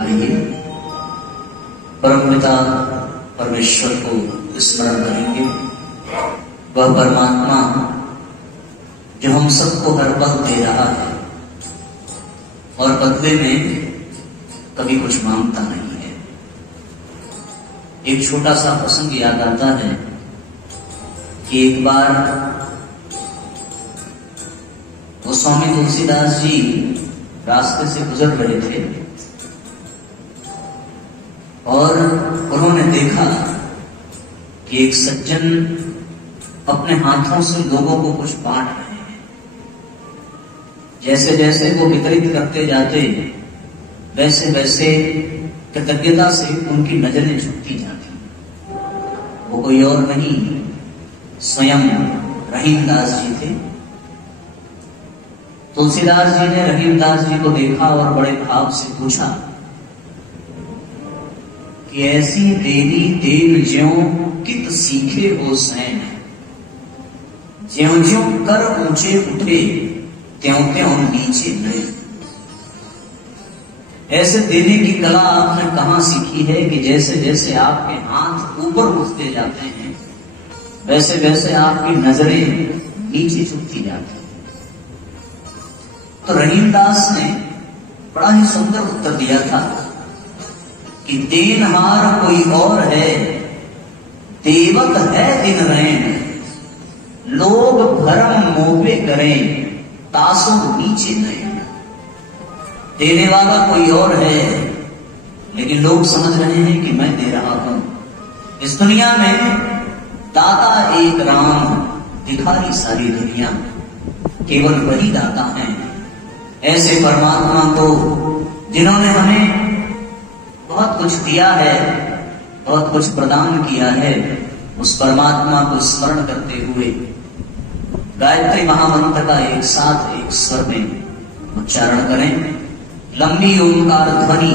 आइए परमपिता परमेश्वर को स्मरण करेंगे। वह परमात्मा जो हम सबको हर पल दे रहा है और बदले में कभी कुछ मांगता नहीं है। एक छोटा सा प्रसंग याद आता है कि एक बार वो स्वामी तुलसीदास जी रास्ते से गुजर रहे थे और उन्होंने देखा कि एक सज्जन अपने हाथों से लोगों को कुछ बांट रहे हैं। जैसे जैसे वो वितरित करते जाते वैसे वैसे कृतज्ञता से उनकी नजरें झुकती जाती। वो कोई और नहीं, स्वयं रहीमदास जी थे। तुलसीदास जी ने रहीमदास जी को देखा और बड़े भाव से पूछा कि ऐसी देरी देन ज्यों कित सीखे हो सैन, ज्यों ज्यों कर ऊंचे उठे त्यों त्यों नीचे गए। ऐसे देने की कला आपने कहां सीखी है कि जैसे जैसे आपके हाथ ऊपर उठते जाते हैं वैसे वैसे आपकी नजरें नीचे झुकती जाती हैं। तो रहीमदास ने बड़ा ही सुंदर उत्तर दिया था कि देनहार कोई और है, देवत है दिन रैन, लोग भरम मोहे करें तासों नीचे गए। देने वाला कोई और है लेकिन लोग समझ रहे हैं कि मैं दे रहा हूं। इस दुनिया में दाता एक राम, भिखारी सारी दुनिया, केवल वही दाता है। ऐसे परमात्मा को जिन्होंने हमें बहुत कुछ दिया है, बहुत कुछ प्रदान किया है, उस परमात्मा को स्मरण करते हुए गायत्री महामंत्र का एक साथ एक स्वर में उच्चारण करें। लंबी ओंकार ध्वनि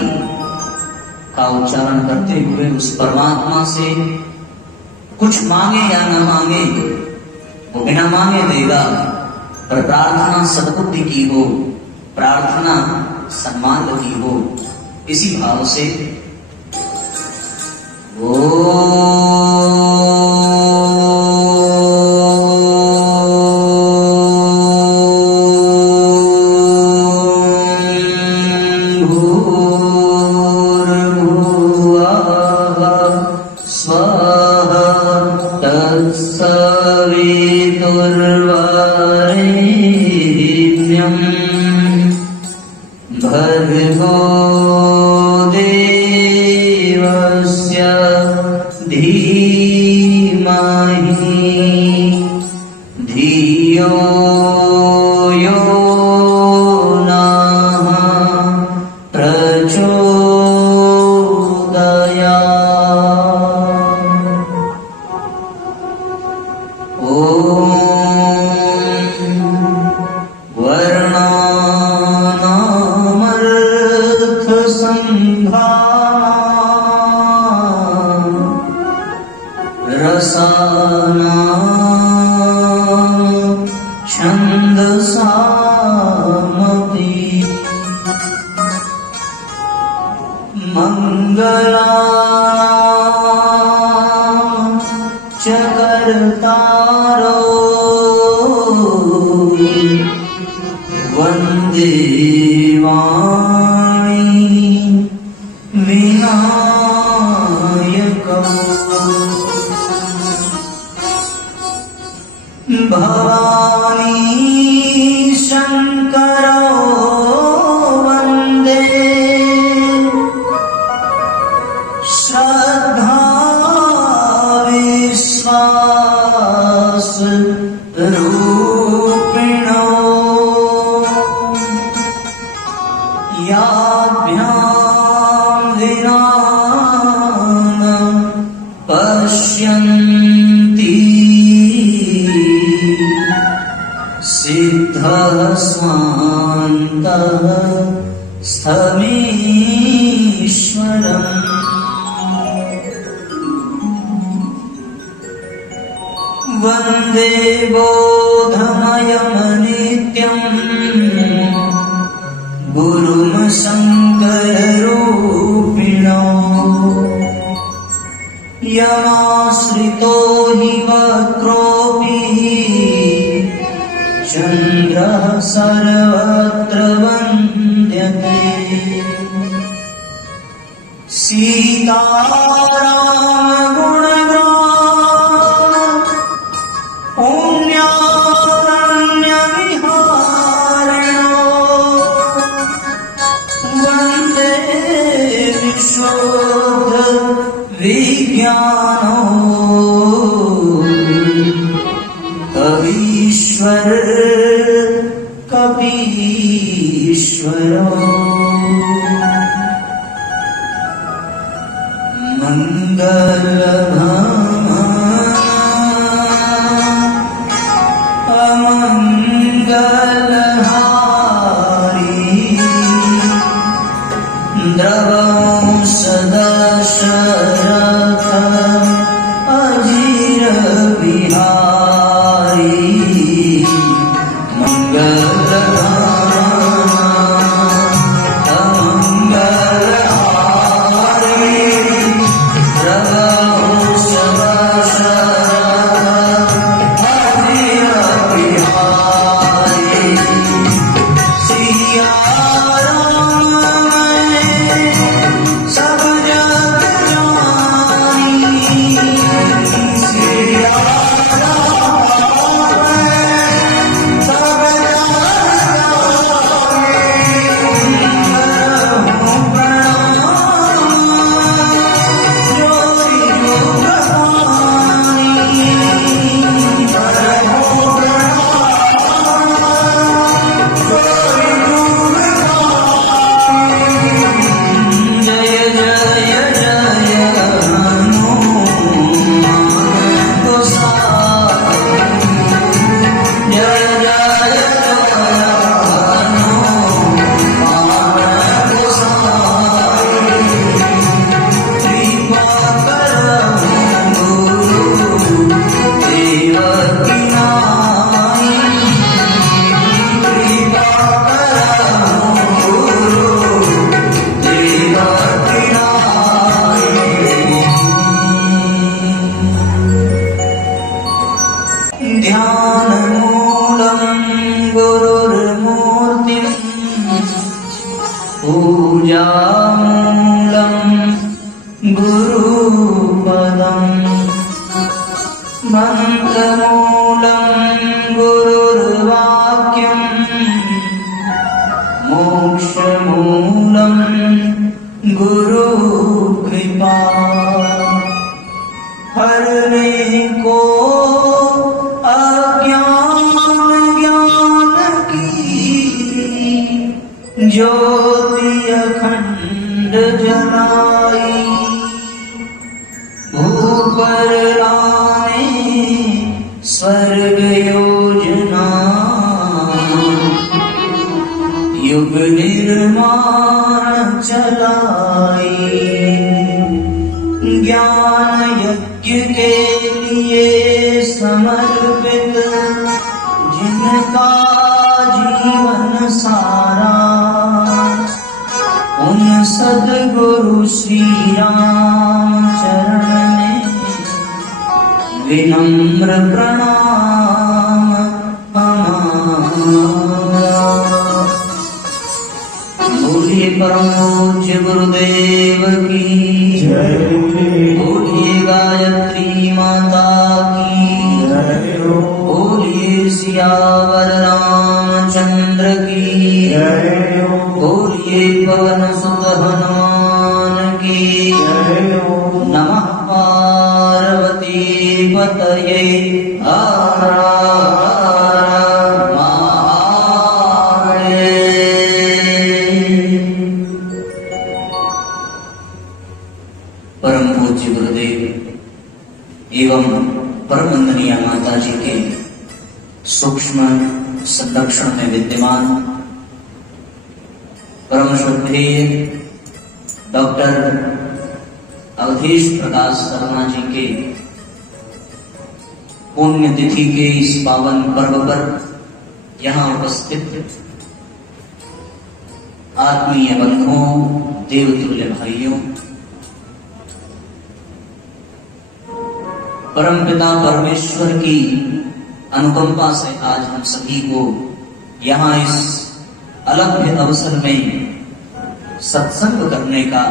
का उच्चारण करते हुए उस परमात्मा से कुछ मांगे या ना मांगे, वो बिना मांगे देगा, पर प्रार्थना सद्बुद्धि की हो, प्रार्थना सम्मान की हो। इसी भाव से वन्दे बोधमयमनित्यम् गुरुं शङ्कररूपम् सर्वत्र वन्द्यते। सीताराम गुणग्राम पुण्यारण्य विहारिणो वन्दे विशुद्ध विज्ञानो कवीश्वर कपीश्वरो अमंगलहारी द्रवंशदशरथ अजीर बिहारी पूजामूलम् गुरुपदम् मन्त्रमूलम् गुरुर्वाक्यम् मोक्षमूलम् गुरुकृपा हरने को ज्योति अखंड जलाई भूपर लाने स्वर्ग योजना युग निर्माण चलाई ज्ञान यज्ञ के लिए समर्पित जिनका जीवन सारा उन सद्गुरु श्री राम चरण में विनम्र प्रणाम हमारा। बोलिए परम पूज्य गुरुदेव की जय। बोलिए गायत्री माता की जय। बोलिए सियावर रामचंद्र की जय। बोलिए पवन सुत हनुमान की जय। नमः पार्वती पतये हर हर महादेव। परम पूज्य गुरुदेव एवं परम वंदनीय माता जी के सूक्ष्म संरक्षण में विद्यमान परम श्रद्धेय डॉक्टर अवधेश प्रकाश शर्मा जी के पुण्यतिथि के इस पावन पर्व पर यहाँ उपस्थित आत्मीय बंधुओं, देवतुल्य भाइयों, परमपिता परमेश्वर की अनुकंपा से आज हम सभी को यहां इस अलभ्य अवसर में सत्संग करने का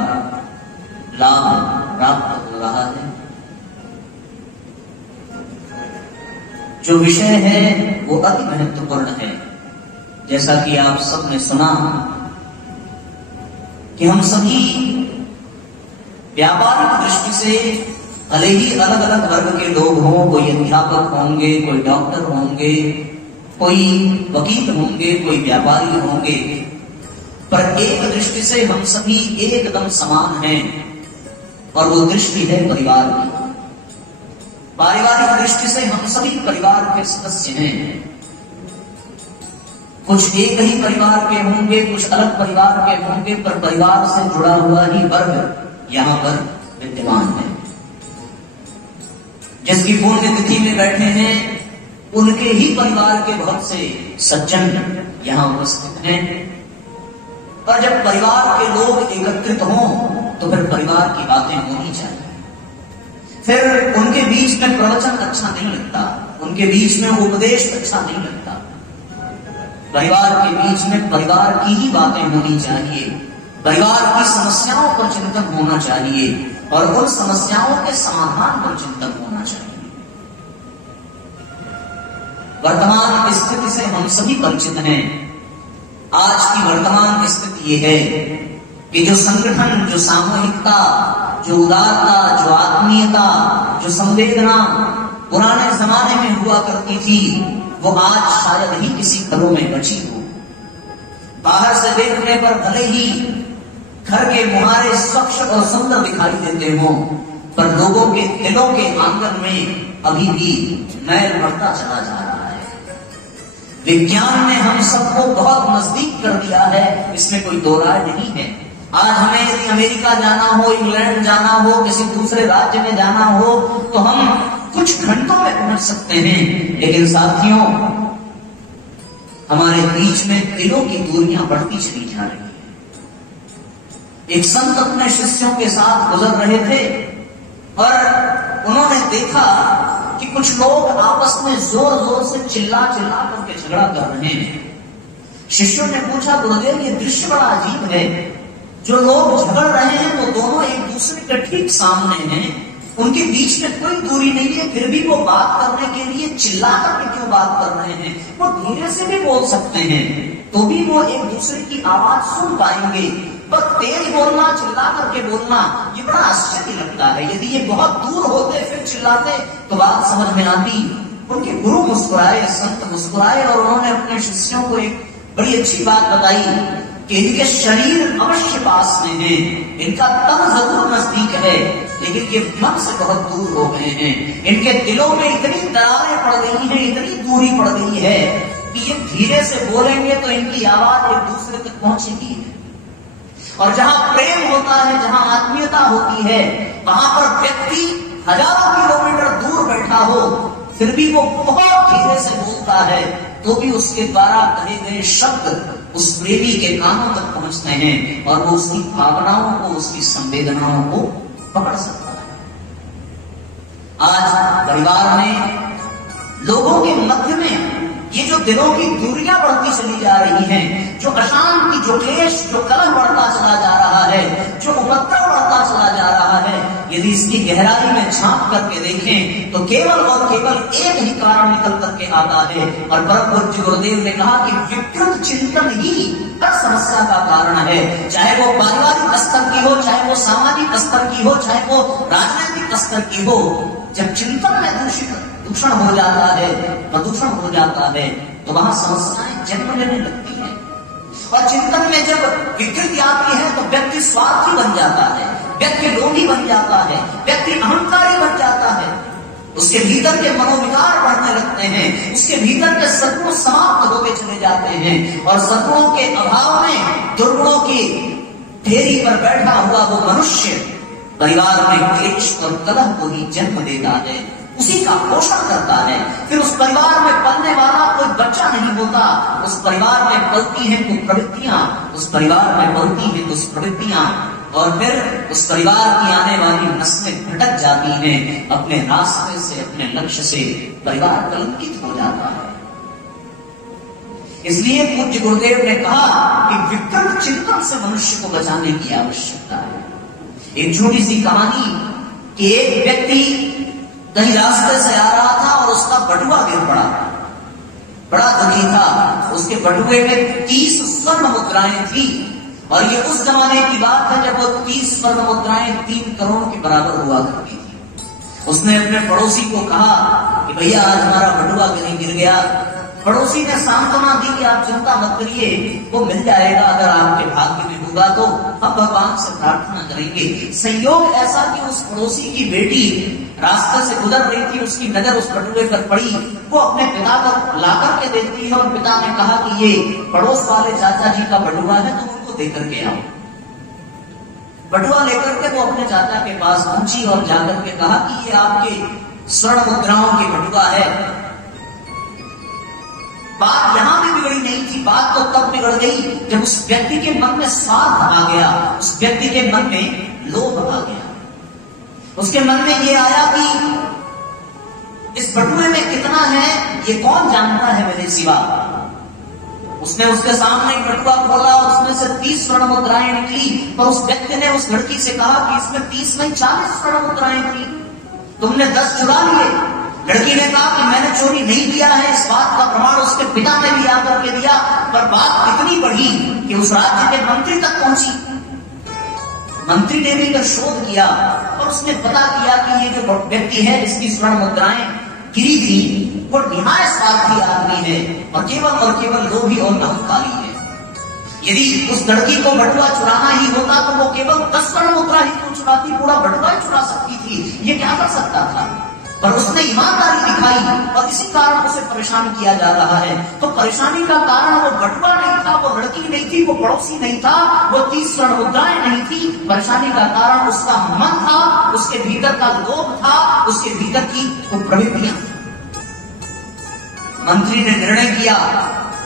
लाभ प्राप्त हो रहा है। जो विषय है वो अति महत्वपूर्ण है। जैसा कि आप सबने सुना कि हम सभी व्यापारिक दृष्टि से भले ही अलग अलग वर्ग के लोग हों, कोई अध्यापक होंगे, कोई डॉक्टर होंगे, कोई वकील होंगे, कोई व्यापारी होंगे, पर एक दृष्टि से हम सभी एकदम समान हैं और वो दृष्टि है परिवार की। पारिवारिक दृष्टि से हम सभी परिवार के सदस्य हैं। कुछ एक ही परिवार के होंगे, कुछ अलग परिवार के होंगे, पर परिवार से जुड़ा हुआ ही वर्ग यहां पर विद्यमान है। जिसकी पुण्यतिथि में बैठे हैं उनके ही परिवार के बहुत से सज्जन यहां उपस्थित हैं। और जब परिवार के लोग एकत्रित हों तो फिर परिवार की बातें होनी चाहिए। फिर उनके बीच में प्रवचन अच्छा नहीं लगता, उनके बीच में उपदेश अच्छा नहीं लगता। परिवार के बीच में परिवार की ही बातें होनी चाहिए, परिवार की समस्याओं पर चिंतन होना चाहिए और उन समस्याओं के समाधान पर चिंतन होना चाहिए। वर्तमान स्थिति से हम सभी परिचित हैं। आज की वर्तमान स्थिति ये है कि जो संगठन, जो सामूहिकता, जो उदारता, जो आत्मीयता, जो संवेदना पुराने जमाने में हुआ करती थी, वो आज शायद ही किसी घरों में बची हो। बाहर से देखने पर भले ही घर के मुहारे स्वच्छ और सुंदर दिखाई देते हों, पर लोगों के दिलों के आंगन में अभी भी मैल बढ़ता चला जा रहा है। विज्ञान ने हम सबको बहुत नजदीक कर दिया है, इसमें कोई दो राय नहीं है। आज हमें यदि अमेरिका जाना हो, इंग्लैंड जाना हो, किसी दूसरे राज्य में जाना हो, तो हम कुछ घंटों में पहुंच सकते हैं। लेकिन साथियों, हमारे बीच में दिलों की दूरियां बढ़ती चली जा रही है। एक संत अपने शिष्यों के साथ गुजर रहे थे और उन्होंने देखा कि कुछ लोग आपस में जोर जोर से चिल्ला चिल्ला करके झगड़ा कर रहे हैं। शिष्यों ने पूछा, गुरुदेव ये दृश्य बड़ा अजीब है, जो लोग झगड़ रहे हैं वो दोनों एक दूसरे के ठीक सामने हैं, उनके बीच में कोई दूरी नहीं है, फिर भी वो बात करने के लिए चिल्ला करके क्यों बात कर रहे हैं? वो धीरे से भी बोल सकते हैं तो भी वो एक दूसरे की आवाज सुन पाएंगे, पर तेज बोलना, चिल्ला करके बोलना, ये बड़ा आश्चर्य लगता है। यदि ये बहुत दूर होते फिर चिल्लाते तो बात समझ में आती। उनके गुरु मुस्कुराए, संत मुस्कुराए और उन्होंने अपने शिष्यों को एक बड़ी अच्छी बात बताई कि इनके शरीर अवश्य पास में है, इनका तन जरूर नजदीक है, लेकिन ये मन से बहुत दूर हो गए हैं। इनके दिलों में इतनी दरारें पड़ गई हैं, इतनी दूरी पड़ गई है कि ये धीरे से बोलेंगे तो इनकी आवाज एक दूसरे तक पहुंचेगी। और जहां प्रेम होता है, जहां आत्मीयता होती है, वहां पर व्यक्ति हजारों किलोमीटर दूर बैठा हो फिर भी वो बहुत धीरे से बोलता है, तो भी उसके द्वारा कहे गए शब्द उस प्रेमी के कानों तक पहुंचते हैं और वो उसकी भावनाओं को, उसकी संवेदनाओं को पकड़ सकता है। आज परिवार में, लोगों के मध्य में ये जो दिलों की दूरियां बढ़ती चली जा रही हैं, जो अशांति, जो क्लेश, जो कलह बढ़ता चला जा रहा है, जो उपद्रव बढ़ता चला जा रहा है, यदि इसकी गहराई में झांक करके देखें तो केवल और केवल एक ही कारण निकल करके आता है। और परम पूज्य गुरुदेव ने कहा कि विकृत चिंतन ही हर समस्या का कारण है, चाहे वो पारिवारिक स्तर की हो, चाहे वो सामाजिक स्तर की हो, चाहे वो राजनीतिक स्तर की हो। जब चिंतन में दूषण हो जाता है, प्रदूषण हो जाता है, तो वहां समस्याएं जन्म लेने लगती हैं। और चिंतन में जब विकृति आती है तो व्यक्ति स्वार्थी बन जाता है, व्यक्ति लोभी बन जाता है, व्यक्ति अहंकारी बन जाता है, उसके भीतर के मनोविकार बढ़ने लगते हैं, उसके भीतर के सद्गुण समाप्त होते चले जाते हैं और सद्गुणों के अभाव में दुर्गुणों की ढेरी पर बैठा हुआ वो मनुष्य परिवार में क्लेश और कलह को ही जन्म देता है, उसी का पोषण करता है। फिर उस परिवार में पलने वाला कोई बच्चा नहीं होता, उस परिवार में पलती हैं कुप्रवृत्तियां, उस परिवार में पलती हैं दुष्प्रवृत्तियां और फिर उस परिवार की आने वाली नस्लें भटक जाती हैं अपने रास्ते से, अपने लक्ष्य से। परिवार कलंकित हो जाता है। इसलिए पूज्य गुरुदेव ने कहा कि विकृत चिंतन से मनुष्य को बचाने की आवश्यकता है। एक छोटी सी कहानी कि एक व्यक्ति कहीं रास्ते से आ रहा था और उसका बटुआ गिर पड़ा, बड़ा दुखी था। उसके बटुए में 30 स्वर्ण मुद्राएं थी और ये उस जमाने की बात है जब वो 30 स्वर्ण मुद्राएं 3 करोड़ के बराबर हुआ करती थी। उसने अपने पड़ोसी को कहा कि भैया आज हमारा बटुआ कहीं गिर गया। पड़ोसी ने सांत्वना दी कि आप चिंता मत करिए, वो मिल जाएगा, अगर आपके भाग्य में होगा तो हम भगवान से प्रार्थना करेंगे। संयोग ऐसा कि उस पड़ोसी की बेटी रास्ते से गुजर रही थी, उसकी नजर उस बटुए पर पड़ी, वो अपने पिता को ला करके देती है और पिता ने कहा कि ये पड़ोस वाले चाचा जी का बटुआ है, तुम उनको दे करके आओ। बटुआ लेकर के वो अपने चाचा के पास पहुंची और जाकर के कहा कि ये आपके स्वर्ण मुद्राओं की बटुआ है। बात यहां भी बिगड़ी नहीं थी, बात तो तब बिगड़ गई जब उस व्यक्ति के मन में स्वार्थ आ गया, उस व्यक्ति के मन में लोभ आ गया। उसके मन में ये आया कि इस बटुए में कितना है ये कौन जानता है मेरे सिवा। उसने उसके सामने एक बटुआ खोला और उसमें से 30 स्वर्ण मुद्राएं निकली, पर उस व्यक्ति ने उस लड़की से कहा कि इसमें 30 नहीं 40 स्वर्ण मुद्राएं थी, तुमने 10 चुरा लिए। लड़की ने कहा कि मैंने चोरी नहीं किया है, इस बात का प्रमाण उसके पिता ने भी आकर के दिया। पर बात इतनी बढ़ी कि उस राज्य के मंत्री तक पहुंची। मंत्री ने भी शोध किया और उसने पता किया कि ये जो व्यक्ति है जिसकी स्वर्ण मुद्राएं गिरी थी वो निहाय स्वार्थी आदमी है और केवल लोभी और अहंकारी है। यदि उस लड़की को बटुआ चुराना ही होता तो वो केवल 10 स्वर्ण मुद्रा ही क्यों चुराती, पूरा बटुआ ही चुरा सकती थी। ये क्या कर सकता था, पर उसने ईमानदारी दिखाई और इसी कारण उसे परेशान किया जा रहा है। तो परेशानी का कारण वो बटुआ नहीं था, वो लड़की नहीं थी, वो पड़ोसी नहीं था, वो 30 स्वर्ण मुद्राएं नहीं थी। परेशानी का कारण उसका मन था, उसके भीतर का लोभ था, उसके भीतर की वो प्रवृत्तियां। मंत्री ने निर्णय किया,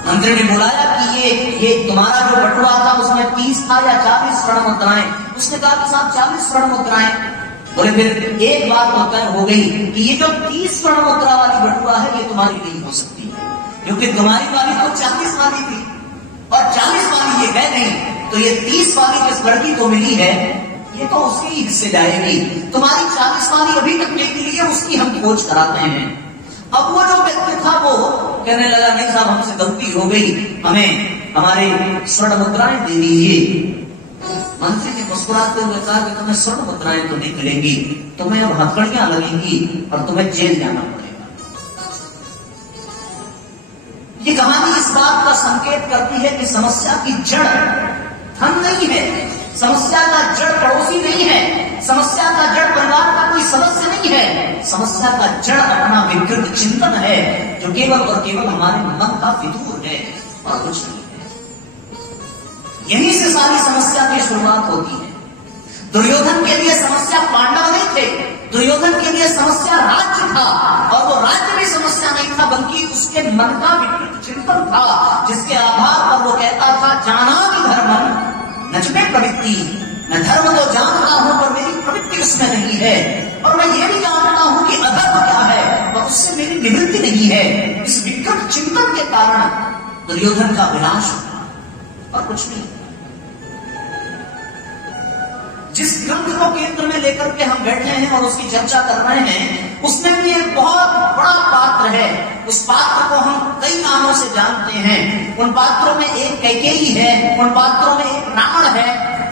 मंत्री ने बुलाया कि ये तुम्हारा जो बटुआ था उसमें 30 था या 40 स्वर्ण मुद्राएं। उसने कहा कि साहब 40 स्वर्ण मुद्राएं। बोले फिर एक बात तो तय हो गई कि ये जो 30 स्वर्ण मुद्रा वाली बटुआ है ये तुम्हारी नहीं हो सकती, क्योंकि तुम्हारी वाली तो 40 वाली थी और 40 वाली ये है नहीं, तो ये 30 वाली जिस लड़की को मिली है ये तो उसके ही हिस्से जाएगी। तुम्हारी 40 वाली अभी तक नहीं मिली है, उसकी हम खोज कराते हैं। अब वो जो व्यक्ति था वो कहने लगा नहीं साहब हमसे गलती हो गई, हमें हमारे स्वर्ण मुद्राएं दे दीजिए। मंत्री ने मुस्कुराते हुए कहा कि तुम्हें स्वर्ण मुद्राएं तो नहीं मिलेंगी, तुम्हें अब हथकड़ियां लगेंगी और तुम्हें जेल जाना पड़ेगा। ये कहानी इस बात का संकेत करती है कि समस्या की जड़ धन नहीं है, समस्या का जड़ पड़ोसी नहीं है, समस्या का जड़ परिवार का कोई सदस्य नहीं है, समस्या का जड़ अपना विकृत चिंतन है जो केवल और केवल हमारे मन का फितूर है और कुछ नहीं। यहीं से सारी समस्या की शुरुआत होती है। दुर्योधन के लिए समस्या पांडव नहीं थे, दुर्योधन के लिए समस्या राज्य था और वो राज्य भी समस्या नहीं था बल्कि उसके मन का विकृत चिंतन था, जिसके आधार पर वो कहता था जाना भी धर्म नचमे प्रवृत्ति, मैं धर्म तो जानता हूं पर मेरी प्रवृत्ति उसमें नहीं है, और मैं ये भी जानता हूं कि अधर्म क्या है और उससे मेरी निवृत्ति नहीं है। इस विकृत चिंतन के कारण दुर्योधन का विनाश हुआ और कुछ नहीं। जिस ग्रंथ को केंद्र में लेकर के हम बैठे हैं और उसकी चर्चा कर रहे हैं उसमें भी एक बहुत बड़ा पात्र है। उस पात्र को हम कई नामों से जानते हैं। उन पात्रों में एक कैकेयी है, उन पात्रों में एक रावण है।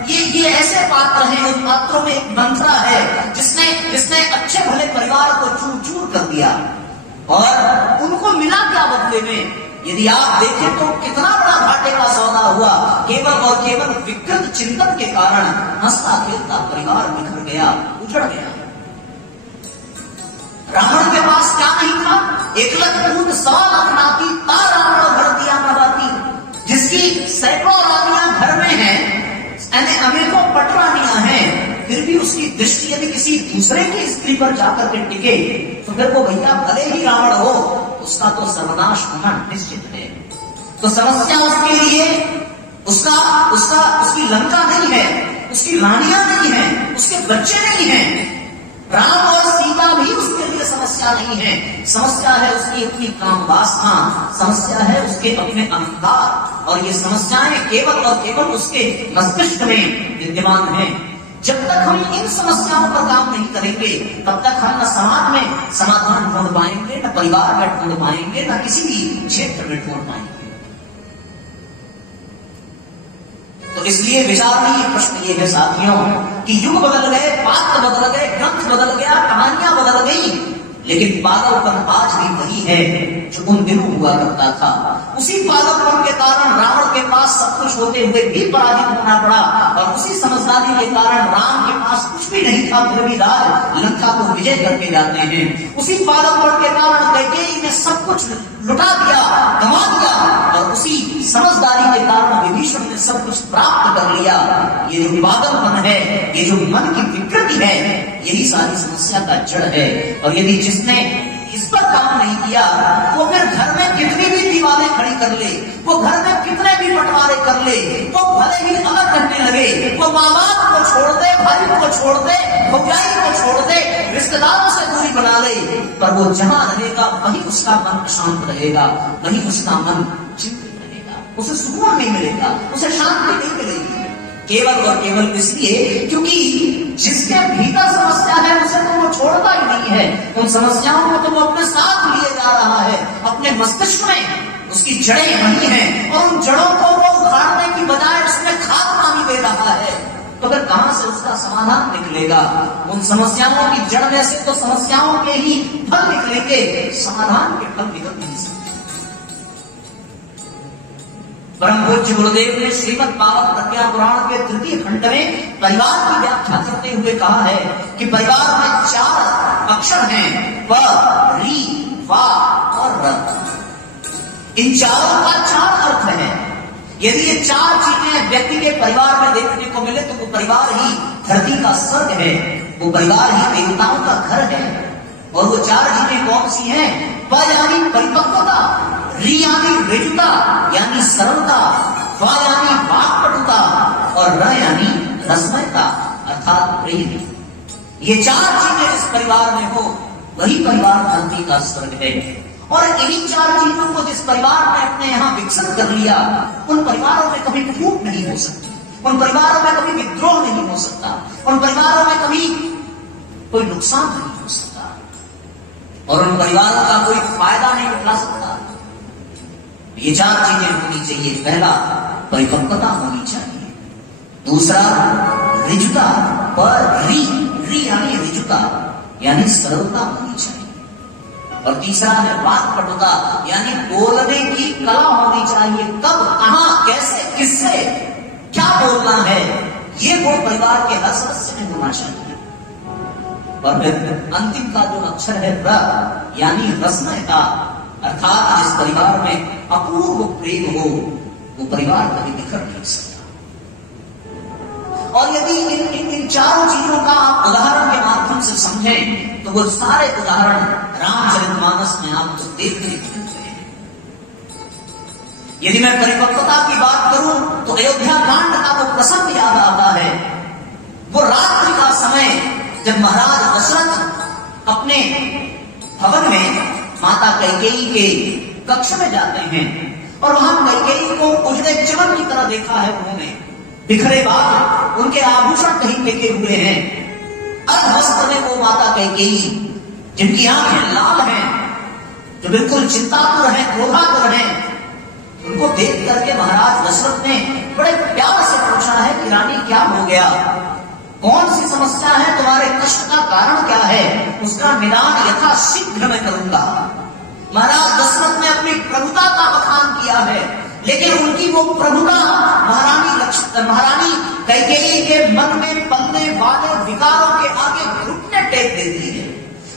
ये ऐसे पात्र हैं, उन पात्रों में एक मंथरा है जिसने अच्छे भले परिवार को चूर चूर कर दिया और उनको मिला क्या बदले में। यदि आप देखें तो कितना बड़ा घाटे का सौदा हुआ, केवल और केवल विकृत चिंतन के कारण हंसता खेलता परिवार बिखर गया, उजड़ गया। रावण के पास क्या नहीं था, एकलख कूद सवा लाख नाती ता रावण भर दिया नवाती, जिसकी सैकड़ों रानियां घर में हैं, अनेकों पटरानियां हैं, फिर भी उसकी दृष्टि यदि किसी दूसरे की स्त्री पर जाकर के टिके तो फिर वो भैया भले ही रावण हो उसका तो सर्वनाश होना निश्चित है। तो समस्या उसके लिए उसकी लंका नहीं है, उसकी रानियां नहीं है, उसके बच्चे नहीं हैं। राम और सीता भी उसके लिए समस्या नहीं है, समस्या है उसकी अपनी काम वासना, समस्या है उसके अपने अहंकार, और ये समस्याएं केवल और केवल उसके मस्तिष्क में विद्यमान है। जब तक हम इन समस्याओं पर काम नहीं करेंगे तब तक हम न समाज में समाधान ढूंढ पाएंगे, न परिवार में ढूंढ पाएंगे, न किसी भी क्षेत्र में ढूंढ पाएंगे। तो इसलिए विचारणीय प्रश्न ये है साथियों कि युग बदल गए, पात्र बदल गए, ग्रंथ बदल गया, कहानियां बदल गई, लेकिन पागलपन आज भी वही है जो उन दिनों हुआ करता था। उसी पागलपन के कारण रावण के पास सब कुछ होते हुए भी पराजित होना पड़ा, और उसी समझदारी के कारण राम के पास कुछ भी नहीं था, फिर भी राज लंका को विजय करके जाते हैं। उसी पागलपन के कारण कैकेयी ने सब कुछ लुटा दिया, गंवा दिया, और उसी समझदारी के कारण विभीषण ने सब कुछ प्राप्त कर लिया। ये जो पागलपन है, ये जो मन की विकृति है, यही सारी समस्या का जड़ है। और यदि जिसने इस पर काम नहीं किया वो फिर घर में कितनी भी दीवारें खड़ी कर ले, वो घर में कितने भी बंटवारे कर ले, वो भले ही अलग रहने लगे, वो माँ बाप को छोड़ दे, भाई को छोड़ दे, भौजाई को छोड़ दे, रिश्तेदारों से दूरी बना ले, पर वो जहां रहेगा वही उसका मन अशांत रहेगा, वही उसका मन चिंतित रहेगा, उसे सुकून नहीं मिलेगा, उसे शांति नहीं मिलेगी। केवल और केवल इसलिए क्योंकि जिसके भीतर समस्या है उसे तो वो छोड़ता ही नहीं है, उन समस्याओं को तो वो अपने साथ लिए जा रहा है, अपने मस्तिष्क में उसकी जड़ें वही हैं, और उन जड़ों को वो उखाड़ने की बजाय उसमें खाद पानी दे रहा है। तो फिर कहां से उसका समाधान निकलेगा? उन समस्याओं की जड़ में से तो समस्याओं के ही फल निकलेंगे, समाधान के फल निकल नहीं सकते। परम पूज्य गुरुदेव ने श्रीमद् भागवत प्रज्ञा पुराण के तृतीय खंड में परिवार की व्याख्या करते हुए कहा है कि परिवार में 4 अक्षर हैं, प, री, वा और र। इन चारों का 4 अर्थ है। यदि ये 4 चीजें व्यक्ति के परिवार में देखने को मिले तो वो परिवार ही धरती का स्वर्ग है, वो परिवार ही देवताओं का घर है। और वो 4 चीजें कौन सी हैं? प यानी परिपक्वता, री यानी ऋजुता यानी सरलता, वा यानी वाक्पटुता, और र यानी रसमयता अर्थात प्रेम। ये 4 चीजें इस परिवार में हो वही परिवार धरती का स्वर्ग है। और इन्हीं 4 चीजों को जिस परिवार ने अपने यहाँ विकसित कर लिया, उन परिवारों में कभी फूट नहीं हो सकती, उन परिवारों में कभी विद्रोह नहीं हो सकता, उन परिवारों में कभी कोई नुकसान नहीं हो सकता, और उन परिवारों का कोई फायदा नहीं उठा सकता। ये 4 चीजें होनी चाहिए। पहला परिपक्वता होनी चाहिए, दूसरा ऋजुता, पर री यानी ऋजुता यानी सरलता होनी चाहिए, और तीसरा है वाक्पटुता यानी बोलने की कला होनी चाहिए। कब, कहां, कैसे, किससे क्या बोलना है, ये गुण परिवार के हर सदस्य में होना चाहिए। और फिर अंतिम का जो अक्षर है र यानी रसमयता, अर्थात जिस परिवार में अपूर्व प्रेम हो वो परिवार कभी बिखर नहीं सकता। और यदि इन 4 चीजों का आप उदाहरण के माध्यम से समझें तो वो सारे उदाहरण रामचरितमानस में आपको देखने को मिलते हैं। यदि मैं परिपक्वता की बात करूं तो अयोध्या कांड का वो प्रसंग याद आता है। वो रात्रि का समय जब महाराज दशरथ अपने भवन में माता कैकेयी के कक्ष में जाते हैं, और वहां कैकेयी को उजड़े चमन की तरह देखा है उन्होंने, बिखरे बाल, उनके आभूषण कहीं फेंके हुए हैं, अर्धवस्त्र में वो माता कैकेयी जिनकी आंखें लाल हैं, जो बिल्कुल चिंतातुर हैं, क्रोधातुर हैं, उनको देख करके महाराज दशरथ ने बड़े प्यार से पूछा है कि रानी क्या हो गया, कौन सी समस्या है, तुम्हारे कष्ट का कारण क्या है, उसका निदान यथाशीघ्र मैं करूंगा। महाराज दशरथ ने अपनी प्रभुता का बखान किया है, लेकिन उनकी वो प्रभुता महारानी कैकेयी के मन में पलने वाले विकारों के आगे घुटने टेक देती है।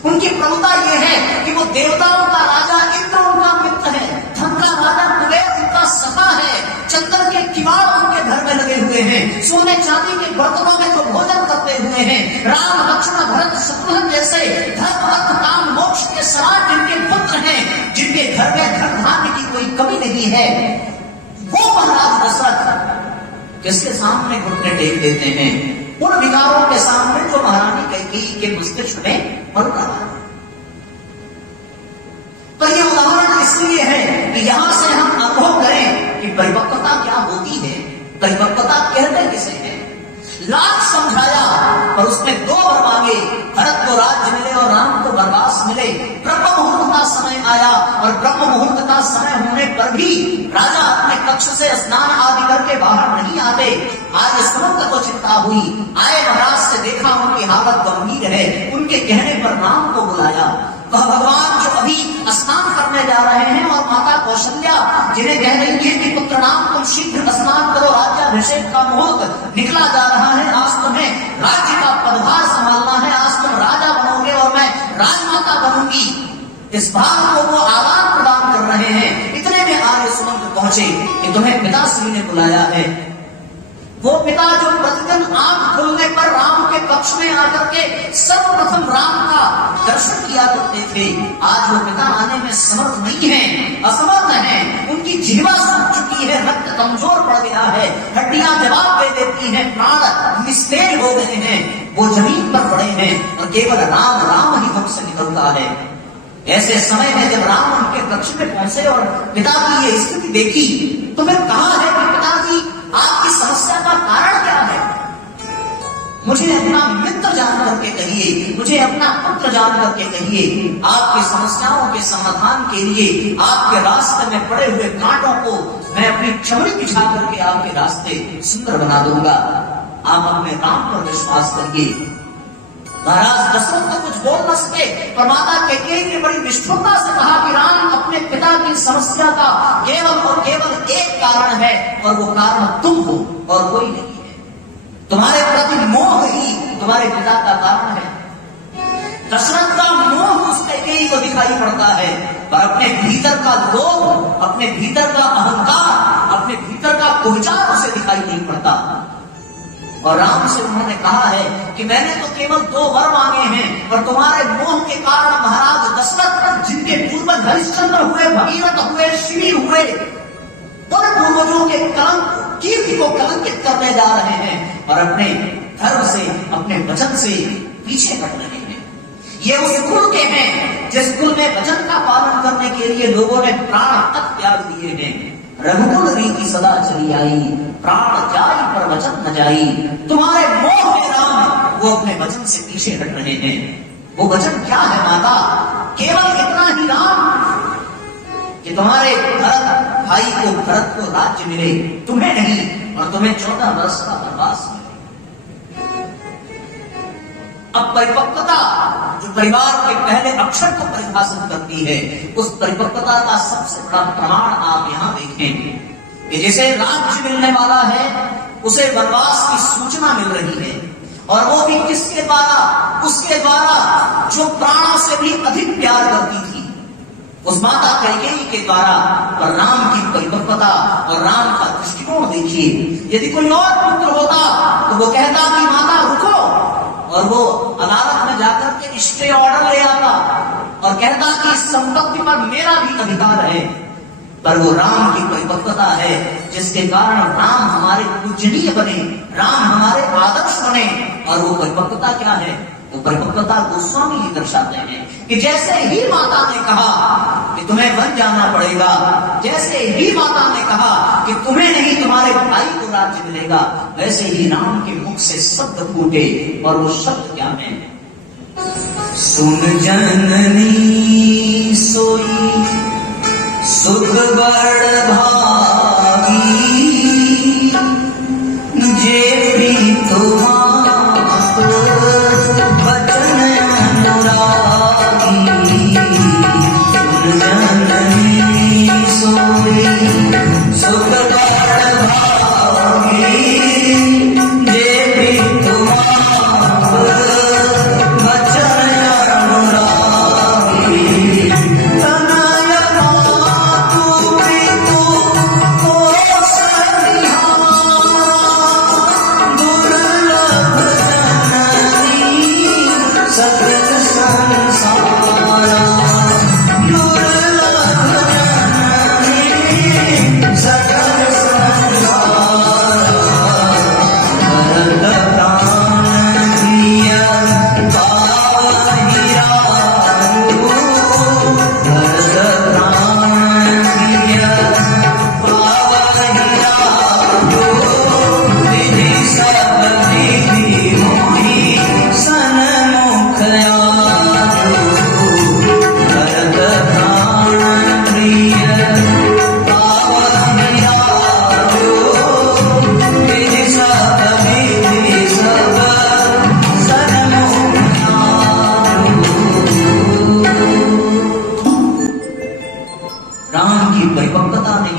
उनकी प्रभुता ये है कि वो देवताओं का राजा इंद्र उनका मित्र है, धन का राजा कुबेर उनका सखा है, चंदन के किवाड़ उनके घर में लगे हुए हैं, सोने चांदी के बर्तनों में जो भोजन करते हुए हैं, राम लक्ष्मण भरत शत्रुघ्न जैसे धर्म अर्थ काम मोक्ष के सराय जिनके पुत्र हैं, जिनके घर में धन धान्य की कोई कमी नहीं है, वो महाराज दशरथ किसके सामने घुटने टेक देते हैं? उन विकारों के सामने जो महारानी कैकेयी के मस्तिष्क में पल रहा है। पर उसने 2 वर मांगे, भरत को राज्य मिले और राम को वनवास मिले। ब्रह्म मुहूर्त का समय आया और ब्रह्म मुहूर्त का समय होने पर भी राजा अपने कक्ष से स्नान आदि करके बाहर नहीं आते। आज समुद्र को चिंता हुई, आए महाराज से देखा उनकी हालत गंभीर है, उनके कहने पर राम को बुलाया। वह भगवान जो अभी स्नान करने जा रहे हैं और माता कौशल्या जिन्हें कह रही है कि पुत्र राम तुम शीघ्र स्नान करो, राज्याभिषेक का मुहूर्त निकला जा रहा है, आज तुम्हें राज्य का पदभार संभालना है, आज तुम राजा बनोगे और मैं राजमाता बनूंगी। इस बात को वो आदान प्रदान कर रहे हैं। इतने में आर्य सुमंत पहुंचे कि तुम्हें पिताश्री ने बुलाया है। वो पिता जो प्रतिदिन आंख खुलने पर राम के कक्ष में आकर के सर्वप्रथम राम का दर्शन किया करते थे, आज वो पिता आने में समर्थ नहीं है, असमर्थ है। उनकी जिह्वा सूख चुकी है, रक्त कमजोर पड़ गया है, हड्डियां जवाब दे देती हैं, प्राण निस्तेज हो गए हैं, वो जमीन पर पड़े हैं और केवल राम राम ही मुख से निकलता है। ऐसे समय में जब राम उनके कक्ष में पहुंचे और पिता की ये स्थिति देखी तो फिर कहा है कि पिताजी आपकी समस्या का कारण क्या है? मुझे अपना मित्र जान करके कहिए, मुझे अपना पुत्र जान करके कहिए। आपकी समस्याओं के समाधान के लिए आपके रास्ते में पड़े हुए कांटों को मैं अपनी चमड़ी बिछा करके आपके रास्ते सुंदर बना दूंगा। आप अपने राम पर विश्वास करिए। महाराज दशरथ तो कुछ बोल न सके, पर माता कैकेयी ने बड़ी निष्ठुरता से कहा कि राम अपने पिता की समस्या का केवल और केवल एक कारण है और वो कारण तुम हो और कोई नहीं है। तुम्हारे प्रति मोह ही तुम्हारे पिता का कारण है। दशरथ का मोह उस कैकेयी को दिखाई पड़ता है, पर अपने भीतर का लोभ, अपने भीतर का अहंकार, अपने भीतर का कुविचार उसे दिखाई नहीं पड़ता। और राम से उन्होंने कहा है कि मैंने तो केवल 2 वर मांगे हैं, पर तुम्हारे मोह के कारण महाराज दशरथ जिनके पूर्वज हरिश्चंद्र हुए, भगीरथ हुए, शिवी हुए, उन पूर्वजों के कलंक कीर्ति को कलंकित करने जा रहे हैं और अपने धर्म से, अपने वचन से पीछे हट रहे हैं। ये उस कुल के हैं जिस कुल में वचन का पालन करने के लिए लोगों ने प्राण तक त्याग दिए हैं। रघुकुल रीति सदा चली आई, प्राण जाई पर वचन न जाई। तुम्हारे मोह में राम वो अपने वचन से पीछे हट रहे हैं। वो वचन क्या है माता? केवल इतना ही राम कि तुम्हारे भरत भाई को, भरत को राज्य मिले, तुम्हें नहीं, और तुम्हें 14 वर्ष का वनवास मिले। अब परिपक्वता जो परिवार के पहले अक्षर को परिभाषित करती है, उस परिपक्वता का सबसे बड़ा प्रमाण आप यहाँ देखें कि जैसे राज्य मिलने वाला है उसे वनवास की सूचना मिल रही है, और वो भी किसके द्वारा? उसके द्वारा जो प्राणों से भी अधिक प्यार करती थी, उस माता कैकेयी के द्वारा। पर राम की परिपक्वता और राम का दृष्टिकोण देखिए। यदि कोई और पुत्र होता तो वो कहता कि माता रुको, और वो अदालत में जाकर के स्टे ऑर्डर ले आता और कहता कि इस संपत्ति पर मेरा भी अधिकार है। पर वो राम की परिपक्वता है जिसके कारण राम हमारे पूजनीय बने, राम हमारे आदर्श बने। और वो परिपक्वता क्या है? वो परिपक्वता गोस्वामी जी दर्शाते हैं कि जैसे ही माता ने कहा कि तुम्हें वन जाना पड़ेगा, जैसे ही माता ने कहा कि तुम्हें नहीं तुम्हारे भाई को राज्य मिलेगा, वैसे ही राम के मुख से शब्द फूटे। और वो शब्द क्या है? सुन जननी सोई सुख बड़ भागी, जे प्रीतमा वचन अनुरागी। सुन जननी सोई सुख बड़ भागी, जे प्रीतमा वचन अनुरागी। तनय मातु पितु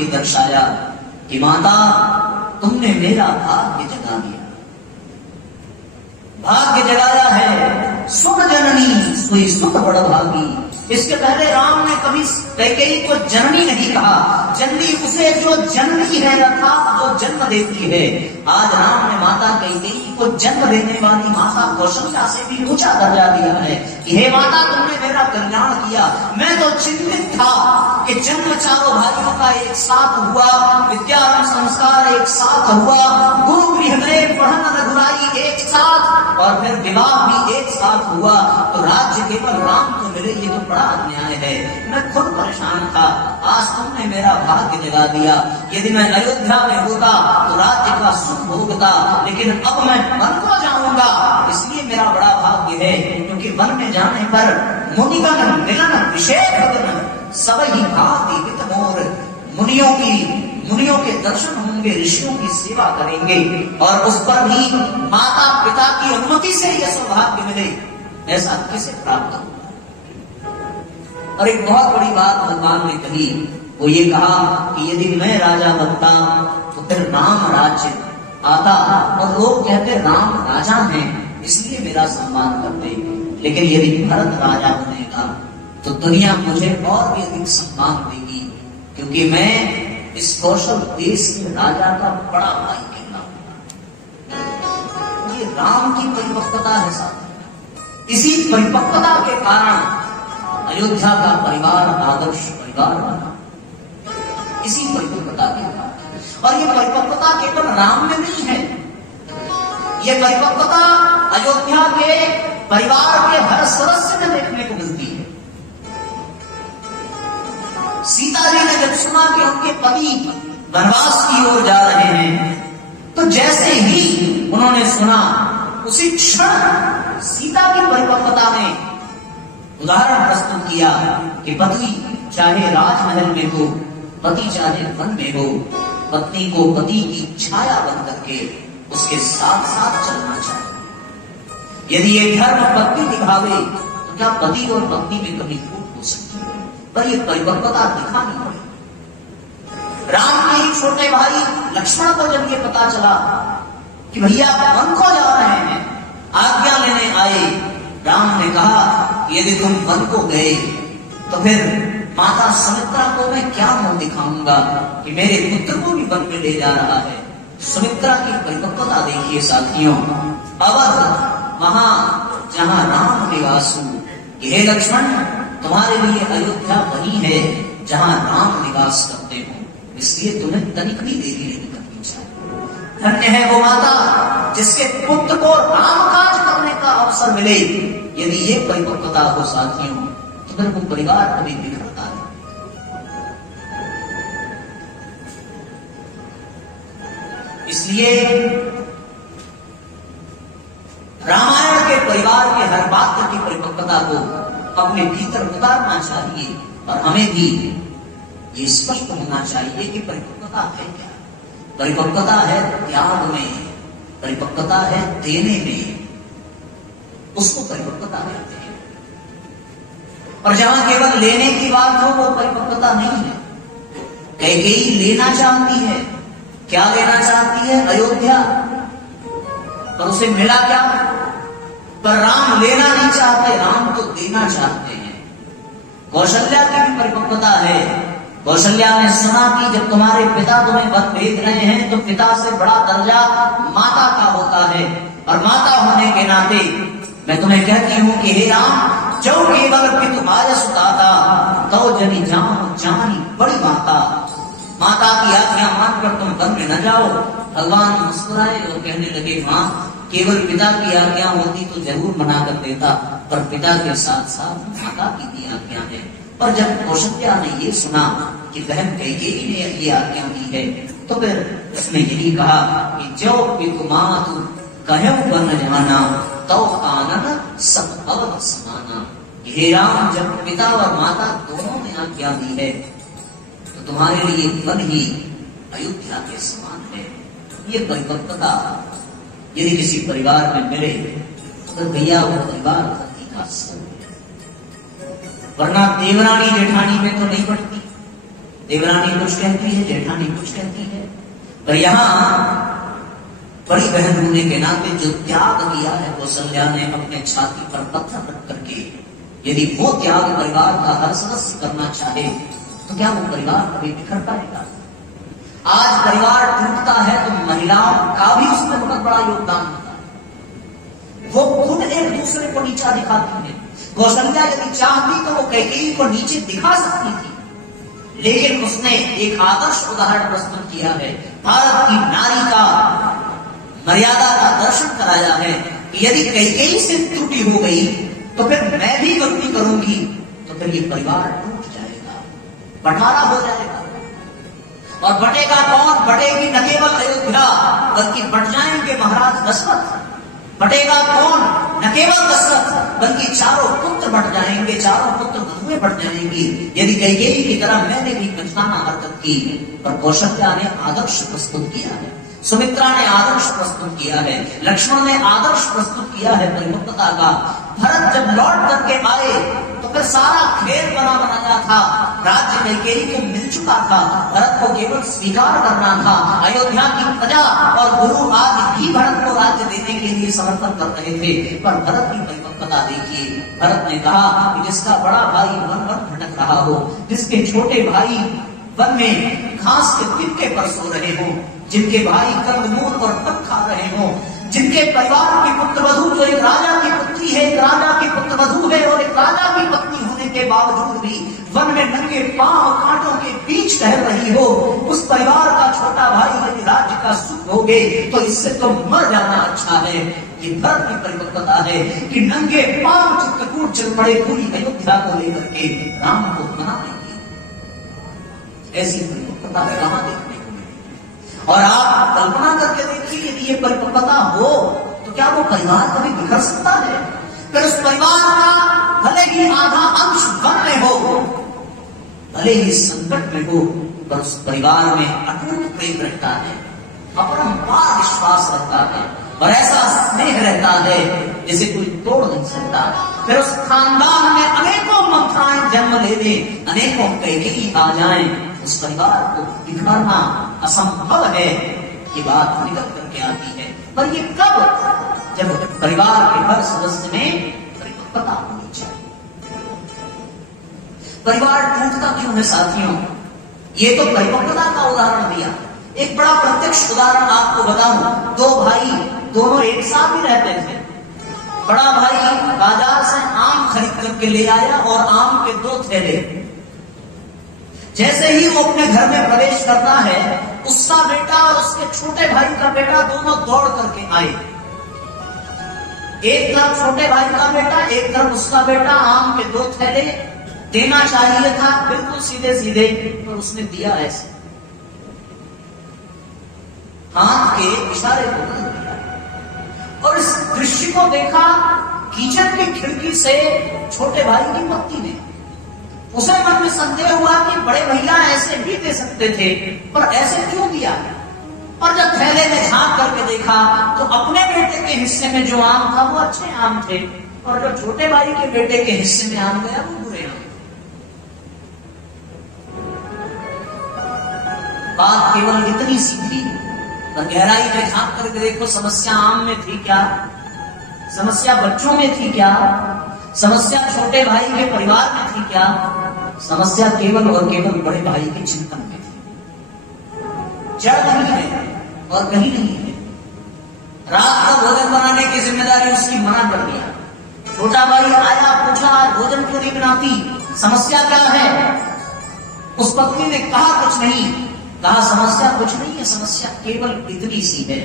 ये दर्शाया कि माता तुमने मेरा भाग्य जगा दिया, भाग्य जगाया है। सुन जननी सोई सुख बड़ भागी। इसके पहले राम ने कभी कैकेयी को जननी नहीं कहा, जननी उसे जो जननी है अर्थात जो जन्म देती है। आज राम ने माता कैकेयी को जन्म देने वाली माता कौशल्या से भी ऊंचा दर्जा दिया है कि हे माता तुमने मेरा कल्याण किया। मैं तो चिंतित था कि जन्म चारों भाइयों का एक साथ हुआ, विद्यारंभ संस्कार एक साथ हुआ, गुरु गृह में पढ़न रघुराई एक साथ, और फिर विवाह भी एक साथ हुआ, तो राज्य केवल राम को मिले ये तो बड़ा अन्याय है। मैं खुद परेशान था, आज तुमने मेरा भाग्य जगा दिया। यदि मैं अयोध्या में होता तो राज्य का सुख भोगता, लेकिन अब मैं वन को जाऊंगा, इसलिए मेरा बड़ा भाग्य है, क्योंकि वन में जाने पर मुनिगण मिलन विषेक सबही भांति वित मोर। मुनियों के दर्शन होंगे, ऋषियों की सेवा करेंगे, और उस पर भी माता पिता की अनुमति से यह सौभाग्य मिले, ऐसा कैसे प्राप्त होगा। और एक बहुत बड़ी बात भगवान ने कही, वो ये कहा कि यदि मैं राजा बनता तो फिर राम राज्य आता, और लोग कहते राम राजा हैं इसलिए मेरा सम्मान करते, लेकिन यदि भरत राजा बनेगा तो दुनिया मुझे और भी अधिक सम्मान देगी, क्योंकि मैं इस कौशल देश के राजा का बड़ा भाई कहलाऊंगा। ये राम की परिपक्वता है साथ। इसी परिपक्वता के कारण अयोध्या का परिवार आदर्श परिवार बना, इसी परिपक्वता के कारण। और ये परिपक्वता केवल राम में नहीं है, ये परिपक्वता अयोध्या के परिवार के हर सदस्य में देखने को मिलती है। सीता जी ने जब सुना कि उनके पति वनवास की ओर जा रहे हैं, तो जैसे ही उन्होंने सुना उसी क्षण सीता की परिपक्वता ने उदाहरण प्रस्तुत किया कि पति चाहे राजमहल में हो, पति चाहे वन में हो, पत्नी को पति की छाया बन करके उसके साथ साथ चलना चाहिए। यदि ये धर्म पत्नी दिखावे तो क्या पति और पत्नी में कभी फूट हो सकती है, पर ये परिपक्वता दिखानी पड़े। राम के ही छोटे भाई लक्ष्मण को जब ये पता चला कि भैया वन को जा रहे हैं, आज्ञा लेने आए, राम ने कहा यदि तुम वन को गए तो फिर माता सुमित्रा को मैं क्या मुंह दिखाऊंगा कि मेरे पुत्र को भी वन में ले जा रहा है। सुमित्रा की परिपक्वता देखिए साथियों। अवध वहां जहां राम निवासु, हे लक्ष्मण तुम्हारे लिए अयोध्या वही है जहां राम निवास करते हो, इसलिए तुम्हें तनिक भी देरी नहीं करनी चाहिए। धन्य है वो माता जिसके पुत्र को राम काज करने का अवसर मिले। यदि ये परिपक्वता हो साथियों तो फिर वो परिवार कभी बिखरता है। इसलिए रामायण के परिवार के हर पात्र की परिपक्वता को अपने भीतर उतारना चाहिए, और हमें भी ये स्पष्ट होना चाहिए कि परिपक्वता है क्या। परिपक्वता है त्याग में, परिपक्वता है देने में, उसको परिपक्वता कहते हैं। और जहां केवल लेने की बात हो वो परिपक्वता नहीं है। कैकेयी लेना चाहती है, क्या लेना चाहती है? अयोध्या, पर उसे मिला क्या? पर राम लेना नहीं चाहते, राम तो देना चाहते हैं। कौशल्या की भी परिपक्वता है। कौशल्या ने सुना कि जब तुम्हारे पिता तुम्हें वन भेज रहे हैं तो पिता से बड़ा दर्जा माता का होता है, और माता होने के नाते मैं तुम्हें कहती हूं कि हे राम, जो केवल पितु आय सुताता तो जनी जान जानी बड़ी माता। माता की आज्ञा मानकर तुम वन में न जाओ। भगवान मुस्कुराए और कहने लगे, मां केवल पिता की आज्ञा होती तो जरूर मना कर देता, पर पिता के साथ साथ माता की भी आज्ञा है। और जब कौशल्या ने ये सुना कि बहन कैकेयी ने ये आज्ञा दी है, तो फिर उसने यही कहा कि जो पितु मातु कहो बन जाना तो आनंद सब अवध समाना। हे राम, जब पिता और माता दोनों ने आज्ञा दी है तो तुम्हारे लिए वन ही अयोध्या के समान है। ये परिपक्वता यदि किसी परिवार में मिले तो भैया वो परिवार धरती का सब, वरना देवरानी जेठानी में तो नहीं बढ़ती। देवरानी कुछ कहती है, जेठानी कुछ कहती है, पर यहां बड़ी बहन होने के नाते जो त्याग किया है कौशल्या ने अपने छाती पर पत्थर रख करके, यदि वो त्याग परिवार का हर सदस्य करना चाहे तो क्या वो परिवार कभी बिखर पाएगा? आज परिवार टूटता है तो महिलाओं का भी उसमें बहुत बड़ा योगदान होता है। वो खुद एक दूसरे को नीचा दिखाती है। कौशल्या यदि चाहती तो वो कैकेयी को नीचे दिखा सकती थी, लेकिन उसने एक आदर्श उदाहरण प्रस्तुत किया है। भारत की नारी का मर्यादा का दर्शन कराया है कि यदि कैकेयी से त्रुटि हो गई तो फिर मैं भी गलती करूंगी, तो फिर ये परिवार टूट जाएगा, बंटारा हो जाएगा। और बटेगा कौन? बटेगी न केवल अयोध्या, बल्कि बट जाएंगे महाराज दशरथ। बटेगा कौन? न केवल दशरथ, बल्कि चारों पुत्र बट जाएंगे, चारों पुत्र धुएं बट जाएंगी। यदि कैकेयी की तरह मैंने भी कचकाना हरकत की, पर कौशल्या ने आदर्श प्रस्तुत किया है, सुमित्रा ने आदर्श प्रस्तुत किया है, लक्ष्मण ने आदर्श प्रस्तुत किया है परिपक्वता का। भरत जब लौट करके आए तो फिर सारा खेल बना बनाया था, राज्य कैकेयी को मिल चुका था, भरत को केवल स्वीकार करना था। अयोध्या की प्रजा और गुरु आज भी भरत को राज्य देने के लिए समर्थन कर रहे थे, पर भरत की परिपक्वता देखिए। भरत ने कहा कि जिसका बड़ा भाई वन वन भटक रहा हो, जिसके छोटे भाई वन में घास के तिनके पर सो रहे हो, जिनके भाई कंदमूल और फल खा रहे हो, जिनके परिवार की पुत्रवधू जो एक राजा की पुत्री है, एक राजा की पुत्रवधू है और एक राजा की पत्नी होने के बावजूद भी वन में नंगे पांव कांटों के बीच टहल रही हो, उस परिवार का छोटा भाई यदि राज्य का सुख भोगे तो इससे तो मर जाना अच्छा है। ये भरत की परिपक्वता है कि नंगे पांव चित्रकूट चल पड़े पूरी अयोध्या को लेकर के राम को मनाने की। ऐसी परिपक्वता कहां देखने को मिली? और आप कल्पना करके देखिए, यदि ये परिपक्वता हो तो क्या वो परिवार कभी बिखर सकता है? फिर उस परिवार का भले ही आधा अंश वन में हो, भले ही संकट में हो, पर उस परिवार में अटूट प्रेम रहता है, अपरंपार विश्वास रहता है और ऐसा स्नेह रहता है जिसे कोई तोड़ नहीं सकता। फिर उस खानदान में अनेकों मंत्राएं जन्म ले ले, अनेकों कैकेयी आ जाएं, उस परिवार को बिखरना असंभव है। ये बात निकल करके आती है, पर ये कब? जब परिवार के हर सदस्य में परिपक्वता होनी चाहिए। परिवार टूटता क्यों है साथियों? ये तो परिपक्वता का उदाहरण दिया। एक बड़ा प्रत्यक्ष उदाहरण आपको बताऊं। दो भाई दोनों एक साथ ही रहते थे। बड़ा भाई बाजार से आम खरीद करके ले आया और आम के 2 थैले। जैसे ही वो अपने घर में प्रवेश करता है, उसका बेटा और उसके छोटे भाई का बेटा दोनों दौड़ करके आए। एक तरफ छोटे भाई का बेटा, एक तरफ उसका बेटा आम के 2 थैले देना चाहिए था बिल्कुल सीधे सीधे, पर उसने दिया ऐसे, हाथ के इशारे को बदल दिया। और इस दृश्य को देखा किचन की खिड़की से छोटे भाई की पत्नी ने। उसे मन में संदेह हुआ कि बड़े भैया ऐसे भी दे सकते थे, पर ऐसे क्यों दिया? और जब थैले में झांक करके देखा तो अपने बेटे के हिस्से में जो आम था वो अच्छे आम थे, और जो छोटे भाई के बेटे के हिस्से में आम गया वो बुरे आम। बात केवल इतनी सी थी, पर गहराई में झांक करके देखो, समस्या आम में थी क्या? समस्या बच्चों में थी क्या? समस्या छोटे भाई के परिवार में थी क्या? समस्या केवल और केवल बड़े भाई के चिंतन में थी। जड़ नहीं है और कहीं नहीं है। रात का भोजन बनाने की जिम्मेदारी उसकी मना कर दिया। छोटा भाई आया, पूछा भोजन क्यों नहीं बनाती, समस्या क्या है? उस पत्नी ने कहा कुछ नहीं। कहा समस्या कुछ नहीं है, समस्या केवल इतनी सी है,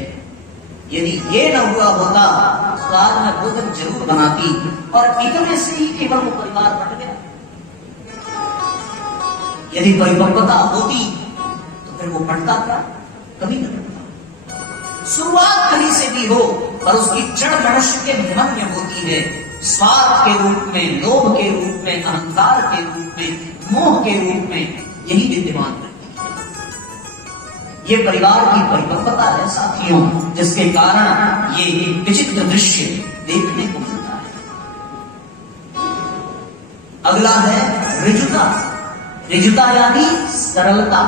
यदि ये न हुआ होता तो आज मैं भोजन जरूर बनाती, और इतने से ही केवल वो परिवार बट गया। यदि परिपक्वता होती तो फिर वो बढ़ता क्या? कभी नहीं बढ़ता। शुरुआत कहीं से भी हो, पर उसकी जड़ मनुष्य के मन में होती है। स्वार्थ के रूप में, लोभ के रूप में, अहंकार के रूप में, मोह के रूप में यही विद्यमान रहती है। ये परिवार की परिपक्वता है साथियों, जिसके कारण ये विचित्र दृश्य देखने को मिलता है। अगला है ऋजुता। ऋजुता यानी सरलता।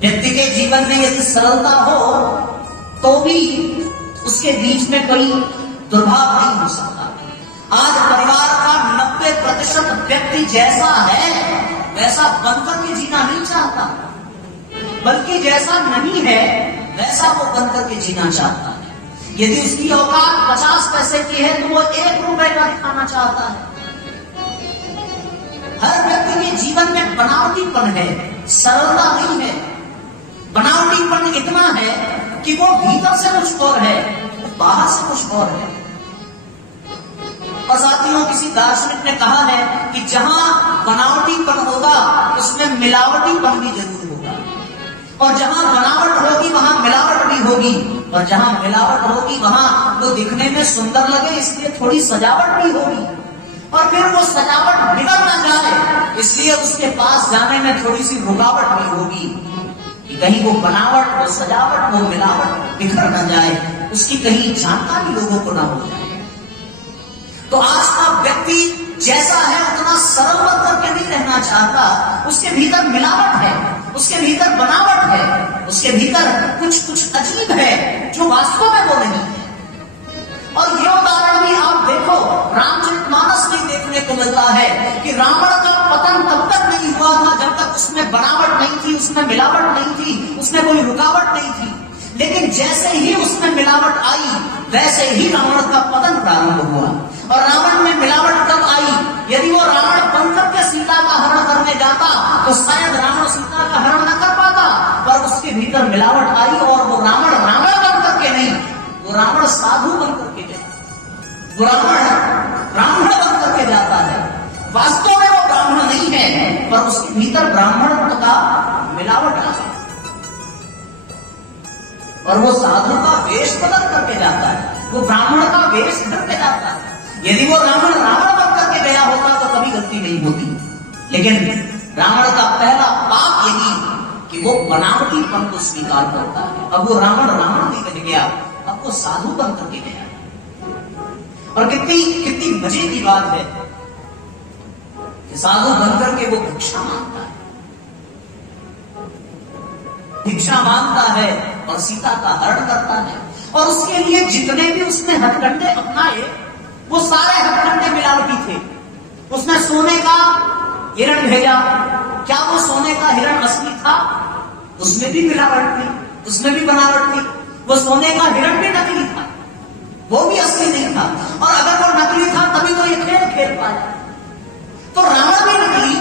व्यक्ति के जीवन में यदि सरलता हो तो भी उसके बीच में कोई दुर्भाव नहीं हो सकता। आज परिवार का 90% व्यक्ति जैसा है वैसा बनकर के जीना नहीं चाहता, बल्कि जैसा नहीं है वैसा वो बनकर के जीना चाहता है। यदि उसकी औकात 50 पैसे की है तो वो 1 रुपए का दिखाना चाहता है। हर व्यक्ति के जीवन में बनावटीपन है, सरलता नहीं है। बनावटीपन इतना है कि वो भीतर से कुछ और है, बाहर से कुछ और है। और साथियों, किसी दार्शनिक ने कहा है कि जहां बनावटीपन होगा उसमें मिलावटीपन भी जरूर होगा, और जहां बनावट होगी वहां मिलावट भी होगी, और जहां मिलावट होगी वहां वो दिखने में सुंदर लगे इसलिए थोड़ी सजावट भी होगी, और फिर वो सजावट बिगड़ ना जाए इसलिए उसके पास जाने में थोड़ी सी रुकावट भी होगी कि कहीं वो बनावट, वो सजावट, वो मिलावट बिखर ना जाए, उसकी कहीं जानकारी लोगों को ना हो जाए। तो आज का व्यक्ति जैसा है उतना सरल बन करके नहीं रहना चाहता। उसके भीतर मिलावट है, उसके भीतर बनावट है, उसके भीतर कुछ अजीब है जो वास्तव में वो नहीं है। और ये उदाहरण भी आप देखो, रामचरितमानस में देखने को मिलता है कि रावण का पतन तब तक नहीं हुआ था जब तक उसमें बनावट नहीं थी, उसमें मिलावट नहीं थी, उसमें कोई रुकावट नहीं थी। लेकिन जैसे ही उसमें मिलावट आई वैसे ही रावण का पतन प्रारंभ हुआ। और रावण में मिलावट कब आई? यदि वो रावण बनकर के सीता का हरण करने जाता तो शायद रावण सीता का हरण न कर पाता, पर उसके भीतर मिलावट आई और वो रावण बन करके नहीं, वो रावण साधु बन करके गया। वो रावण ब्राह्मण बन करके जाता है। वास्तव में वो ब्राह्मण नहीं है, पर उसके भीतर ब्राह्मण का मिलावट आ गया और वो साधु का वेश बदल करके जाता है, वो ब्राह्मण का वेश करके जाता है। यदि वो रावण बन करके गया होता तो कभी गलती नहीं होती। लेकिन रावण का पहला पाप यही कि वो बनावटीपन को स्वीकार करता है। अब वो रावण नहीं बन गया, अब वो साधु बन करके गया। और कितनी मजे की बात है कि साधु बनकर के वो भिक्षा मांगता है और सीता का हरण करता है। और उसके लिए जितने भी उसने हथकंडे अपनाए वो सारे हथकंडे मिलावटी थे। उसने सोने का हिरण भेजा, क्या वो सोने का हिरण असली था? उसमें भी मिलावट थी, उसमें भी बनावट थी। वो सोने का हिरण भी नकली था, वो भी असली नहीं था। और अगर वो नकली था तभी तो ये खेल पाया। तो रावण भी नकली,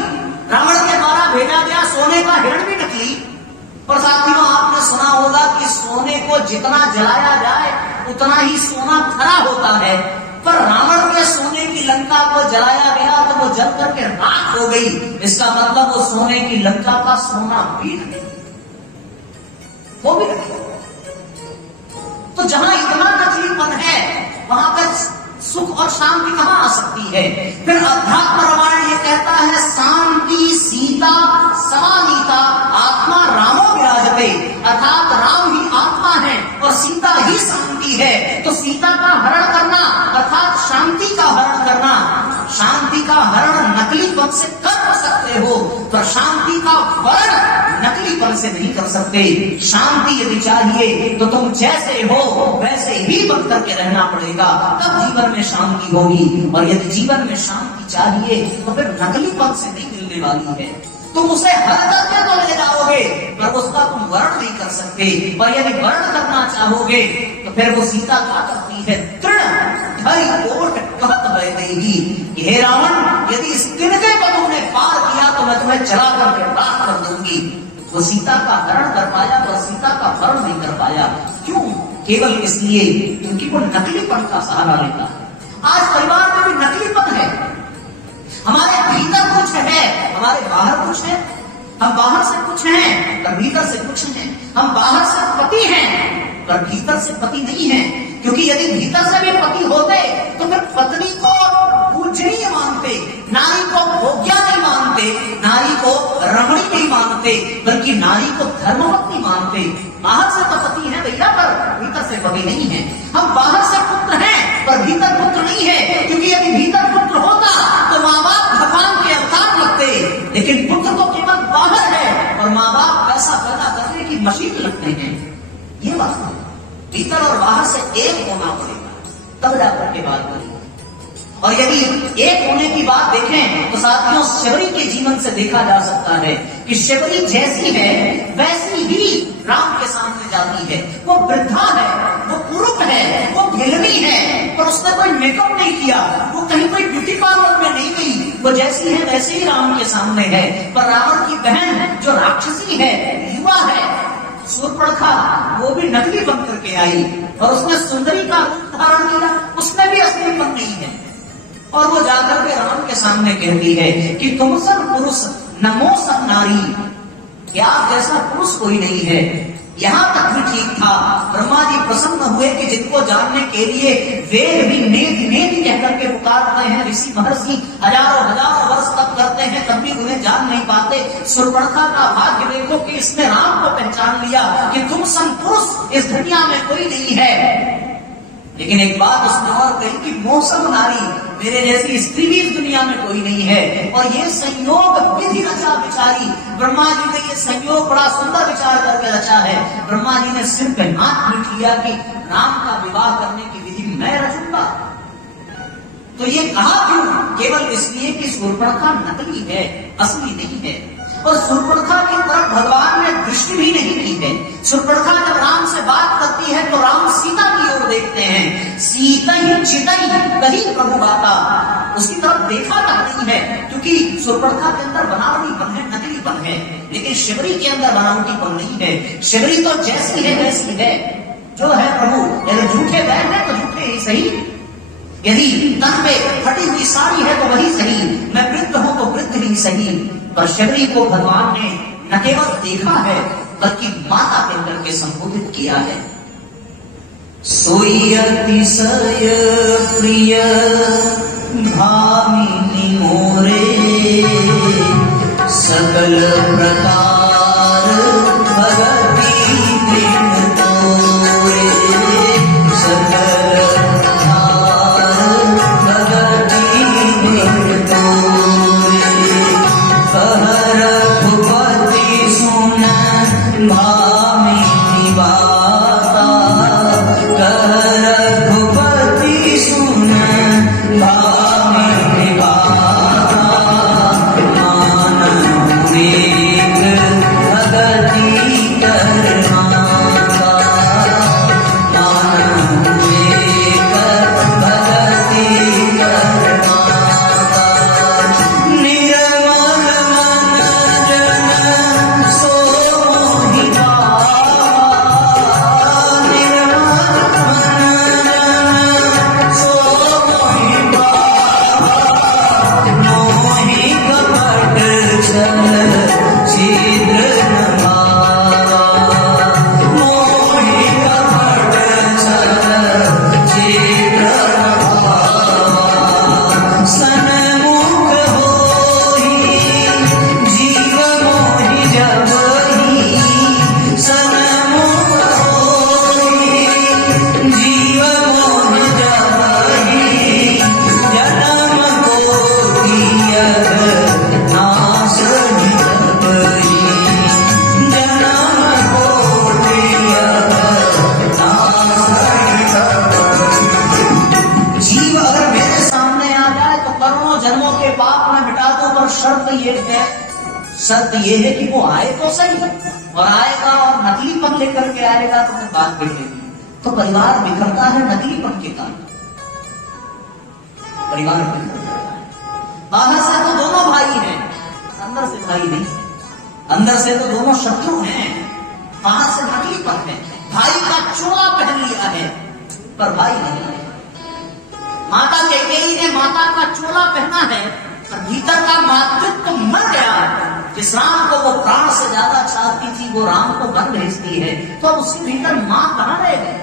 रावण के द्वारा भेजा गया सोने का हिरण भी नकली। और साथियों, आपने सुना होगा कि सोने को जितना जलाया जाए उतना ही सोना खरा होता है। पर रावण के सोने की लंका को जलाया गया तो वो जल करके राख हो गई। इसका मतलब वो सोने की लंका का सोना भी नहीं, वो भी नहीं। तो जहां इतना नकलीपन है वहां पर सुख और शांति कहां आ सकती है? फिर अध्यात्म रामायण ये कहता है, शांति सीता समानीता आत्मा रामो विराजते, अर्थात राम ही आत्मा है और सीता ही शांति है। तो सीता का हरण करना अर्थात शांति का हरण करना, शांति का हरण नकलीपन से कर सकते हो, पर शांति का वर्ण नकलीपन से नहीं कर सकते। शांति यदि चाहिए तो तुम जैसे हो वैसे ही बन करके रहना पड़ेगा, तब जीवन में शांति होगी। और यदि जीवन में शांति चाहिए तो फिर नकलीपन से नहीं मिलने वाली है। तुम उसे हर करके तो ले जाओगे पर उसका तुम वर्ण नहीं कर सकते। और यदि वर्ण करना चाहोगे तो फिर वो सीता क्या करती है? तृण धरी ओट कहत भय देगी, हे रावण, यदि इस तिनके को तुमने पार किया तो मैं तुम्हें चला करके राख कर दूंगी। वो सीता का हरण कर पाया पर सीता का वर्ण नहीं कर पाया। क्यों? केवल इसलिए क्योंकि वो नकलीपन का सहारा लेता है। आज परिवार में भी नकलीपन है। हमारे भीतर कुछ है, हमारे बाहर कुछ है। हम बाहर से कुछ हैं पर भीतर से कुछ है। हम बाहर से पति हैं पर भीतर से पति नहीं है। क्योंकि यदि भीतर से भी पति होते तो फिर पत्नी को पूजनीय मानते, नारी को भोग्या नहीं मानते, नारी को रमणी नहीं मानते, बल्कि नारी को धर्मवती मानते। बाहर से तो पति है भैया पर भीतर से पति नहीं है। हम बाहर से पुत्र हैं पर भीतर पुत्र नहीं है। क्योंकि यदि भीतर पुत्र होता तो माँ बाप भगवान के अवतार लगते, लेकिन पुत्र तो भीतर और बाहर से एक होना पड़ेगा, तब जाकर के बात करेंगे। और यदि एक होने की बात देखें तो साथियों शबरी के जीवन से देखा जा सकता है कि शबरी जैसी है वैसी ही राम के सामने जाती है। वो वृद्धा है, वो कुरूप है, वो भिलनी है, पर उसने कोई मेकअप नहीं किया, वो कहीं कोई ब्यूटी पार्लर में नहीं गई, वो जैसी है वैसे ही राम के सामने है। पर रावण की बहन जो राक्षसी है, युवा है, शूर्पणखा, वो भी नकली बन करके आई और उसने सुंदरी का रूप धारण किया, उसमें भी असलीपन नहीं है। और वो जाकर के राम के सामने कहती है कि तुम सन पुरुष नमो सन नारी, क्या जैसा पुरुष कोई नहीं है। यहां तक भी ठीक था, ब्रह्मा जी प्रसन्न हुए कि जिनको जानने के लिए वेद भी नेति नेति कहकर के पुकारते हैं, ऋषि महर्षि हजारों हजारों वर्ष तक करते हैं, तब भी उन्हें जान नहीं पाते। शूर्पणखा का भाग्य देखो कि इसने राम को पहचान लिया कि तुम सन पुरुष इस दुनिया में कोई नहीं है। लेकिन एक बात उसने और कही कि मौसम नारी, मेरे जैसी स्त्री भी इस दुनिया में कोई नहीं है। और ये संयोग विधि रचा बिचारी, ब्रह्मा जी ने ये संयोग बड़ा सुंदर विचार करके रचा है। ब्रह्मा जी ने सिर पे हाथ पीट लिया कि राम का विवाह करने की विधि मैं रचूंगा। तो ये कहा क्यों? केवल इसलिए कि शूर्पणखा नकली है, असली नहीं है। और शूर्पणखा की तरफ भगवान ने दृष्टि भी नहीं दी है। शूर्पणखा जब राम से बात करती है तो राम सीता की ओर देखते हैं, सीता ही चितई कहीं प्रभु बाता, उसकी तरफ देखा तक नहीं है, क्योंकि शूर्पणखा के अंदर बनावटीपन है, नकलीपन है। लेकिन शबरी के अंदर बनावटीपन नहीं है। शबरी तो जैसी है वैसी है, जो है प्रभु। यदि झूठे बैठ है तो झूठे ही सही, यदि तन पे फटी हुई साड़ी है तो वही सही, मैं वृद्ध हूं तो वृद्ध ही सही। पर शबरी को भगवान ने न केवल देखा है बल्कि माता कहकर के संबोधित किया है। सोई अतिशय प्रिय भामिनी मोरे, सकल प्रकार भगति प्रेम तोरे, सकल भामिनी बाता, रघुपति सुन भामिनी बाता, मानव वेग भगति करनाता, मानव वेग भगति करनाता। शर्त ये है कि वो आए तो सही, और आएगा और नकलीपन लेकर के आएगा तो बात बिगड़ेगी। तो परिवार बिखरता है नकलीपन के कारण, परिवार बिखरता है। बाहर से तो दोनों भाई हैं, अंदर से भाई नहीं, अंदर से तो दोनों शत्रु हैं, बाहर से नकलीपन है। भाई का चोला पहन लिया है पर भाई नहीं है। माता कैकेयी ने माता का चोला पहना है पर भीतर का मातृत्व तो मर गया है। जिस राम को वो प्राण से ज्यादा चाहती थी वो राम को वन भेजती है, तो अब उसके भीतर मां कहां रह गई?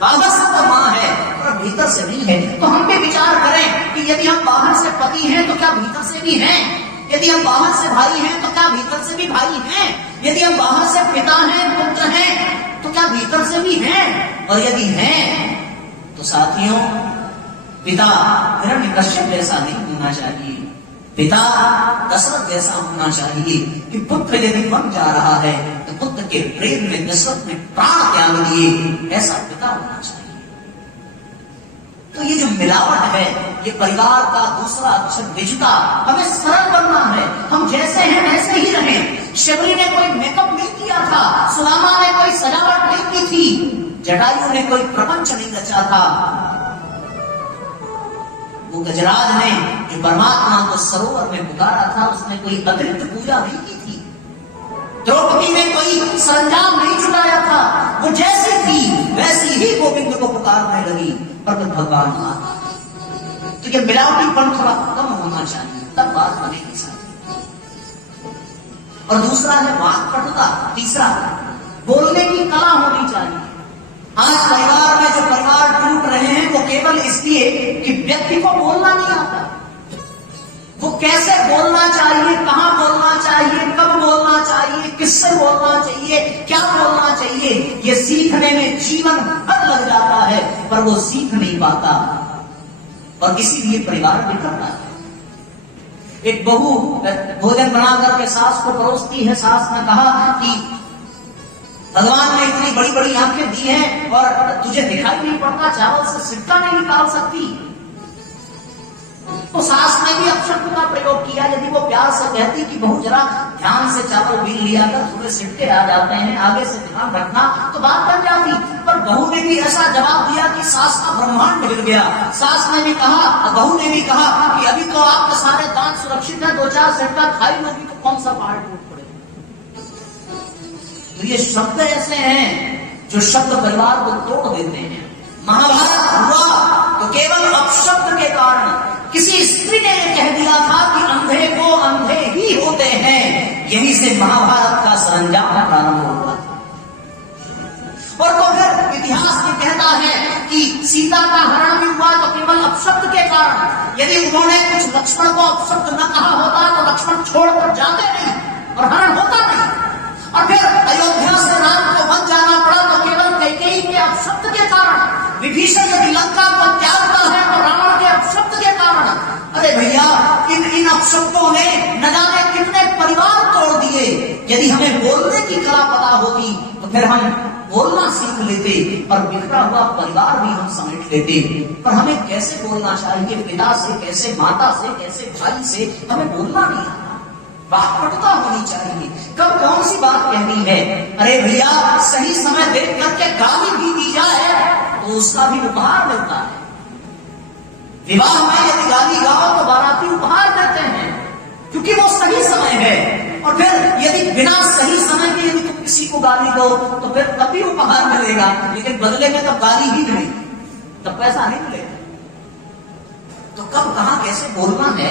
बाहर से तो मां है पर भीतर से नहीं है। तो हम भी विचार करें कि यदि हम बाहर से पति हैं तो क्या भीतर से भी हैं? यदि हम बाहर से भाई हैं तो क्या भीतर से भी भाई हैं? यदि हम बाहर से पिता हैं, पुत्र हैं, तो क्या भीतर से भी हैं? और यदि हैं तो साथियों, पिता हिरण्यकश्यप जैसा नहीं होना चाहिए। पिता दशरथ जैसा होना चाहिए कि पुत्र यदि बन जा रहा है तो पुत्र के प्रेम में दशरथ ने प्राण त्याग दिए, ऐसा पिता होना चाहिए। तो ये जो मिलावट है, ये परिवार का दूसरा अक्षर विजुता। हमें सरल बनना है, हम जैसे हैं वैसे ही रहें। शबरी ने कोई मेकअप नहीं किया था, सुदामा ने कोई सजावट नहीं की थी, जटायु ने कोई प्रपंच नहीं रचा था, वो गजराज ने जो परमात्मा को सरोवर में पुकारा था उसने कोई अतिरिक्त पूजा नहीं की थी, द्रौपदी ने कोई सरंजाम नहीं चुराया था, वो जैसी थी वैसी ही गोविंद को पुकारने लगी, पर भगवान आ। तो ये मिलावटीपन थोड़ा कम होना चाहिए, तब बात बनेगी साथ। और दूसरा है वाक्पटुता, तीसरा बोलने की कला होनी चाहिए। आज परिवार में जो परिवार टूट रहे हैं वो केवल इसलिए कि व्यक्ति को बोलना नहीं आता, वो कैसे बोलना चाहिए, कहां बोलना चाहिए, कब बोलना चाहिए, किससे बोलना चाहिए, क्या बोलना चाहिए, ये सीखने में जीवन भर लग जाता है, पर वो सीख नहीं पाता और इसीलिए परिवार बिखरता है। एक बहू भोजन बना करके सास को परोसती है, सास ने कहा कि भगवान ने इतनी बड़ी बड़ी आंखें दी हैं और तुझे दिखाई नहीं पड़ता, चावल से सिक्का नहीं निकाल सकती। तो सास ने भी अपशब्द का प्रयोग किया। यदि वो प्यार से कहती कि बहू जरा ध्यान से चावल बीन लिया कर, थोड़े सिक्के आ जाते हैं, आगे से ध्यान रखना, तो बात बन जाती। पर बहू ने भी ऐसा जवाब दिया कि सास का ब्रह्मांड हिल गया। सास ने भी कहा, बहू ने भी कहा कि अभी तो आपके सारे दांत सुरक्षित है, 2-4 सिक्का खाई लोगी तो कौन सा पहाड़ टूट पड़ेगा। तो ये शब्द ऐसे हैं जो शब्द परिवार को तोड़ देते हैं। महाभारत हुआ तो केवल अपशब्द के कारण। किसी स्त्री ने यह कह दिया था कि अंधे को अंधे ही होते हैं, यहीं से महाभारत का सरंजाम प्रारंभ हुआ। और तो फिर इतिहास में कहता है कि सीता का हरण भी हुआ तो केवल अपशब्द के कारण। यदि उन्होंने कुछ लक्ष्मण को अपशब्द न कहा होता तो लक्ष्मण छोड़कर जाते नहीं और हरण होता नहीं। और फिर अयोध्या से राम को वन जाना पड़ा तो केवल कैकेयी के अपशब्द के कारण। विभीषण यदि लंका को त्यागता है तो रावण के अपशब्द के कारण। अरे भैया, इन अपशब्दों ने न जाने कितने परिवार तोड़ दिए। यदि हमें बोलने की कला पता होती तो फिर हम बोलना सीख लेते और बिखरा हुआ परिवार भी हम समेट लेते। पर हमें कैसे बोलना चाहिए, पिता से कैसे, माता से कैसे, भाई से, हमें बोलना नहीं आता। वाक्पटुता होनी चाहिए। कब कौन सी बात कहनी है। अरे भैया, सही समय देख करके गाली भी दी जाए तो उसका भी उपहार मिलता है। विवाह में यदि गाली गाओ तो बाराती उपहार देते हैं, क्योंकि वो सही समय है। और फिर यदि बिना सही समय के यदि तुम किसी को गाली दो तो फिर तभी उपहार मिलेगा, लेकिन बदले में तब गाली ही नहीं, तब पैसा नहीं मिलेगा। तो कब कहां कैसे बोलना है,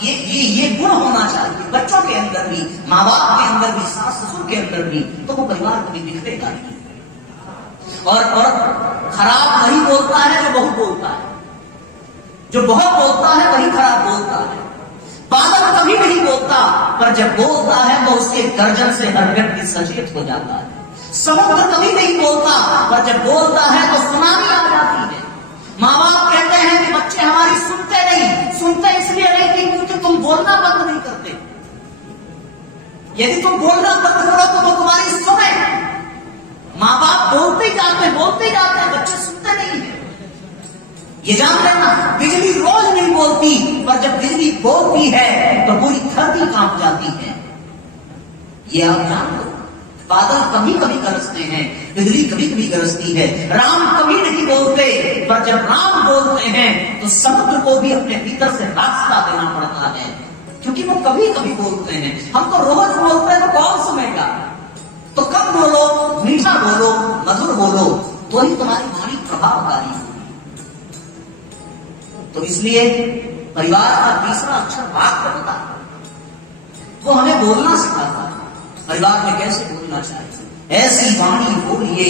ये गुण होना चाहिए बच्चों के अंदर भी, माँ बाप के अंदर भी, सास ससुर के अंदर भी, तो वो परिवार कभी बिखरेगा नहीं। और खराब वही बोलता है जो बहुत बोलता है, जो बहुत बोलता है वही खराब बोलता है। बादल कभी नहीं बोलता, पर जब बोलता है तो उसके गर्जन से हर व्यक्ति सचेत हो जाता है। समुद्र कभी नहीं बोलता, पर जब बोलता है तो सुनामी आ जाती है। माँ बाप कहते हैं कि बच्चे हमारी सुनते नहीं, सुनते इसलिए नहीं क्योंकि तुम बोलना बंद नहीं करते। यदि तुम बोलना बंद करो तो वो तुम्हारी सुने। माँ बाप बोलते जाते हैं, बच्चे सुनते नहीं है। ये जान लेना, बिजली रोज नहीं बोलती, पर जब बिजली बोलती है तो पूरी धरती कांप जाती है। ये आप जान लो। बादल कभी कभी गरजते हैं, बिजली कभी कभी गरजती है। राम कभी नहीं बोलते, पर जब राम बोलते हैं तो समुद्र को भी अपने भीतर से रास्ता देना पड़ता है, क्योंकि वो कभी कभी बोलते हैं। हम तो रोज बोलते हैं तो कौन सुनेगा। तो कम बोलो, मीठा बोलो, मधुर बोलो, तो ही तुम्हारी वाणी प्रभावकारी होगी। तो इसलिए परिवार का तीसरा अक्षर वाक्पटुता, वो हमें बोलना सिखाता है। परिवार में कैसे बोलना चाहिए। ऐसी वाणी बोलिए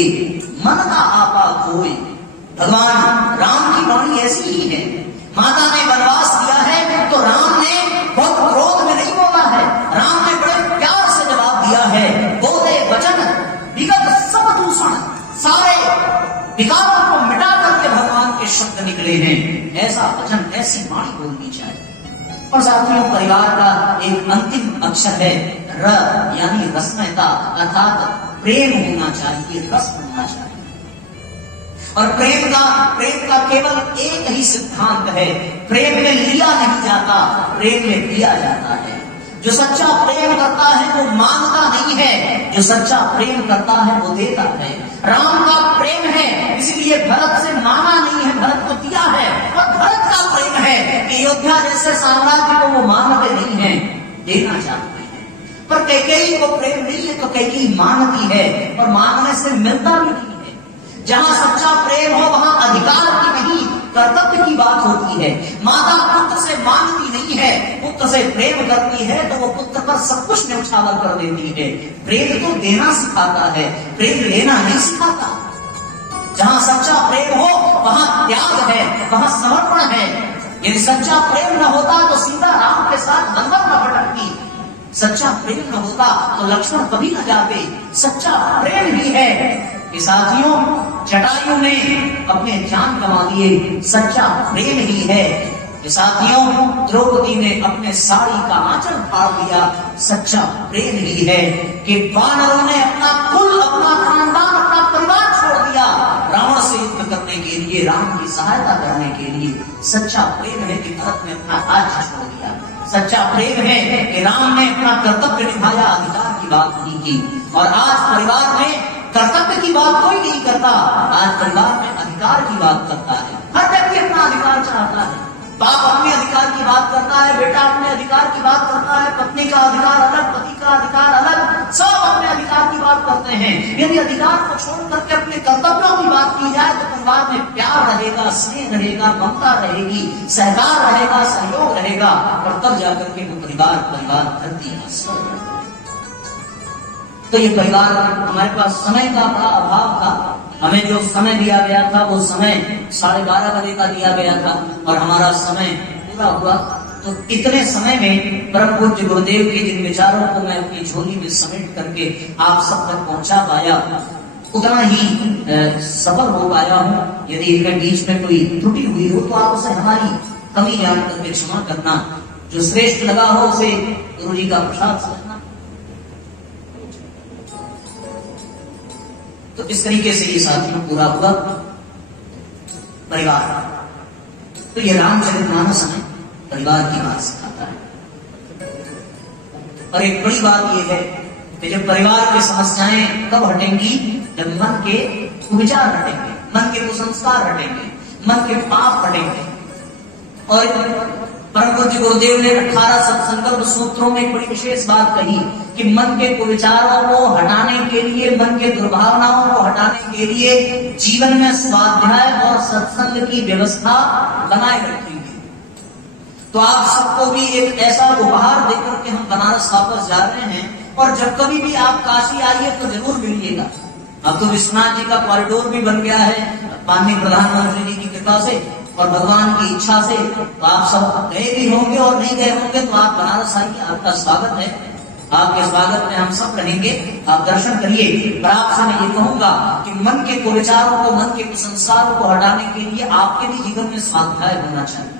मन का आपा खोए। भगवान राम की वाणी ऐसी ही है। माता ने वनवास दिया है तो राम ने बहुत क्रोध में नहीं बोला है, राम ने बड़े प्यार से जवाब दिया है। बोले वचन विगत सब दूषण, सारे विकारों को मिटा करके भगवान के शब्द निकले हैं। ऐसा वचन, ऐसी वाणी बोलनी चाहिए। और साथियों, परिवार का एक अंतिम अक्षर है र, यानी रसमयता, अर्थात प्रेम होना चाहिए, रस होना चाहिए। और प्रेम का केवल एक ही सिद्धांत है, प्रेम में लिया नहीं जाता, प्रेम में दिया जाता है। जो सच्चा प्रेम करता है वो मांगता नहीं है, जो सच्चा प्रेम करता है वो देता है। राम का प्रेम है, इसलिए भरत से मांगा नहीं है, भरत को दिया है। और भरत का प्रेम है कि अयोध्या जैसे साम्राज्य को वो मांगते नहीं है, देना चाहते हैं। पर कैकेयी को प्रेम नहीं है तो कैकेयी मांगती है, और मांगने से मिलता भी नहीं है। जहां सच्चा प्रेम हो वहां अधिकार की नहीं, कर्तव्य की बात होती है। माता पुत्र से मांगती नहीं है, पुत्र से प्रेम करती है तो वो पुत्र पर सब कुछ न्यौछावर कर देती है। प्रेम तो देना सिखाता है, प्रेम लेना नहीं सिखाता। जहां सच्चा प्रेम हो वहां त्याग है, वहां समर्पण है। यदि सच्चा प्रेम न होता तो सीता राम के साथ दंगल न भटकती, सच्चा प्रेम न होता तो लक्ष्मण कभी न जाते। सच्चा प्रेम ही है कि साथियों, जटायु ने अपने जान गंवा दिए, सच्चा प्रेम ही है कि साथियों, द्रौपदी ने अपने साड़ी का आंचल फाड़ दिया, सच्चा प्रेम ही है कि वानरों ने अपना कुल, अपना खानदान, अपना परिवार छोड़ दिया रावण से युद्ध करने के लिए, राम की सहायता करने के लिए। सच्चा प्रेम है कि भरत ने अपना राज्य छोड़ दिया। सच्चा प्रेम है कि राम ने अपना कर्तव्य निभाया, अधिकार की बात नहीं की। और आज परिवार में कर्तव्य की बात कोई नहीं करता, आज परिवार में अधिकार की बात करता है। हर व्यक्ति अपना अधिकार चाहता है, बाप अपने अधिकार की बात करता है, बेटा अपने अधिकार की बात करता है, पत्नी का अधिकार अलग, पति का अधिकार अलग, सब अपने अधिकार की बात करते हैं। यदि अधिकार को छोड़ करके अपने कर्तव्यों की बात की जाए तो परिवार में प्यार रहेगा, स्नेह रहेगा, ममता रहेगी, सहकार रहेगा, सहयोग रहेगा, और तब जाकर के वो परिवार धरती का स्वर्ग रहेगा। तो ये परिवार, हमारे पास समय का बड़ा अभाव था। हमें जो समय दिया गया था वो समय 12:30 बजे का दिया गया था, और हमारा समय पूरा हुआ। तो इतने समय में परम पूज्य गुरुदेव के जिन विचारों को मैं अपनी झोली में समेट करके आप सब तक पहुंचा पाया, उतना ही सफल हो पाया हूँ। यदि इनके बीच में कोई त्रुटि हुई हो तो आप उसे हमारी कमी जान करके क्षमा करना। जो श्रेष्ठ लगा हो उसे गुरु जी का प्रसाद समझना। तो इस तरीके से ये साथियों पूरा हुआ परिवार। तो ये रामचरितमानस हमें परिवार की बात सिखाता है। और एक बड़ी बात यह है कि जब परिवार की समस्याएं कब हटेंगी, जब मन के कुविचार हटेंगे, मन के कुसंस्कार हटेंगे, मन के पाप हटेंगे। और परम पूज्य गुरुदेव ने 18 सत्संकल्प सूत्रों में एक बड़ी विशेष बात कही कि मन के कुविचारों को हटाने के लिए, मन के दुर्भावनाओं को हटाने के लिए जीवन में स्वाध्याय और सत्संग की व्यवस्था बनाए रखेंगे। तो आप सबको भी एक ऐसा उपहार देकर के हम बनारस वापस जा रहे हैं, और जब कभी भी आप काशी आइए तो जरूर मिलिएगा। अब तो विश्वनाथ जी का कॉरिडोर भी बन गया है माननीय प्रधानमंत्री जी की कृपा से और भगवान की इच्छा से। तो आप सब गए भी होंगे और नहीं गए होंगे तो आप बनारस आइए, आपका स्वागत है। आपके स्वागत में हम सब रहेंगे, आप दर्शन करिए। पर आपसे मैं ये कहूंगा कि मन के कुविचारों को, मन के कुसंस्कारों को हटाने के लिए आपके भी जीवन में स्वाध्याय होना चाहिए।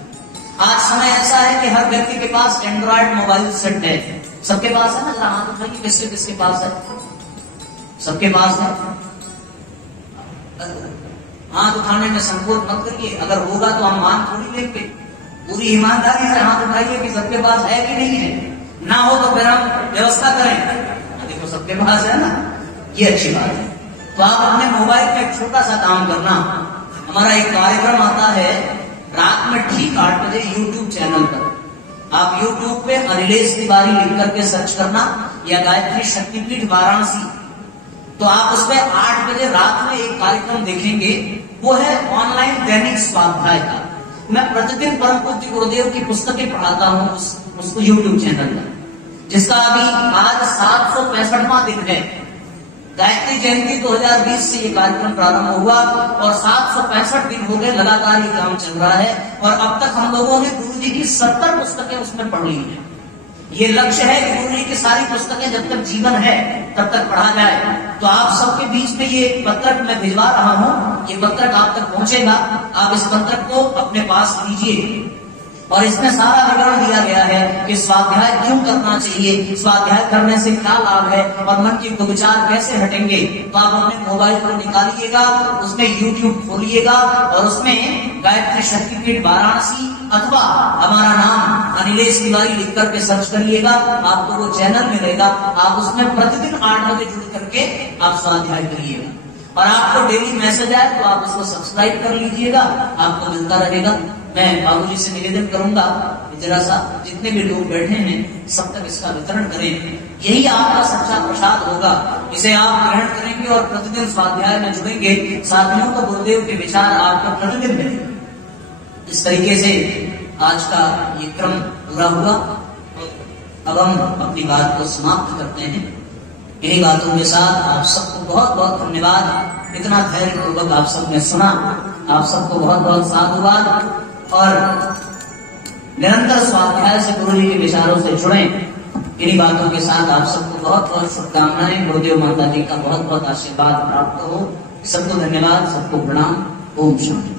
आज समय ऐसा है कि हर व्यक्ति के पास एंड्रॉइड मोबाइल सेट है। सबके पास है ना? जरा हाथ उठाइए, किसके पास है? सबके पास है। हाथ उठाने में संकोच मत करिए, अगर होगा तो हम मान थोड़ी लेंगे। पूरी ईमानदारी से हाथ उठाइए कि सबके पास है कि नहीं है। ना हो तो फिर हम व्यवस्था करें। देखो सबके पास है ना, ये अच्छी बात है। तो आप अपने मोबाइल में एक छोटा सा काम करना। हमारा एक कार्यक्रम आता है रात में ठीक 8 बजे YouTube चैनल पर। आप YouTube पे अनिलेश तिवारी लिख करके सर्च करना, या गायत्री शक्तिपीठ वाराणसी। तो आप उसमें 8 बजे रात में एक कार्यक्रम देखेंगे, वो है ऑनलाइन दैनिक स्वाध्याय का। मैं प्रतिदिन परम पूज्य गुरुदेव की पुस्तकें पढ़ाता हूँ उसको YouTube चैनल पर, जिसका अभी आज 765वां दिन है। गायत्री जयंती 2020 से ये कार्यक्रम प्रारंभ हुआ और 765 दिन हो गए लगातार ये काम चल रहा है। और अब तक हम लोगों ने गुरु जी की 70 पुस्तकें उसमें पढ़ ली हैं। ये लक्ष्य है कि गुरु जी की सारी पुस्तकें जब तक जीवन है तब तक पढ़ा जाए। तो आप सबके बीच में ये पत्रक मैं भिजवा रहा हूँ, ये पत्रक आप तक पहुंचेगा। आप इस पत्रक को अपने पास लीजिए और इसमें सारा विवरण दिया गया है कि स्वाध्याय क्यों करना चाहिए, स्वाध्याय करने से क्या लाभ है और मन के कुविचार कैसे हटेंगे। तो आप अपने मोबाइल को निकालिएगा, उसमें YouTube खोलिएगा और उसमें गायत्री शक्तिपीठ वाराणसी अथवा हमारा नाम अनिलेश तिवारी लिख करके सर्च करिएगा, आपको वो चैनल मिलेगा। आप उसमें प्रतिदिन 8 बजे जुड़ करके आप स्वाध्याय करिएगा और आपको डेली मैसेज आए तो आप उसको सब्सक्राइब कर लीजिएगा, आपको मिलता रहेगा। मैं बाबूजी से निवेदन करूंगा कि जरा सा जितने भी लोग बैठे हैं सब तक इसका वितरण करें, यही आपका सच्चा प्रसाद होगा। इसे आप ग्रहण करेंगे और प्रतिदिन स्वाध्याय में जुड़ेंगे, साथियों को गुरुदेव के विचार आपको प्रतिदिन मिलेंगे। इस तरीके से आज का ये क्रम पूरा हुआ। अब हम अपनी बात को समाप्त करते हैं। यही बातों के साथ आप सबको बहुत बहुत धन्यवाद। इतना धैर्य पूर्वक आप सबने सुना, आप सबको बहुत बहुत साधुवाद और निरंतर स्वाध्याय से गुरु जी के विचारों से जुड़े। इन्हीं बातों के साथ आप सबको बहुत बहुत शुभकामनाएं। गुरुदेव माता जी का बहुत बहुत आशीर्वाद प्राप्त हो। सबको धन्यवाद, सबको प्रणाम। ओम शांति।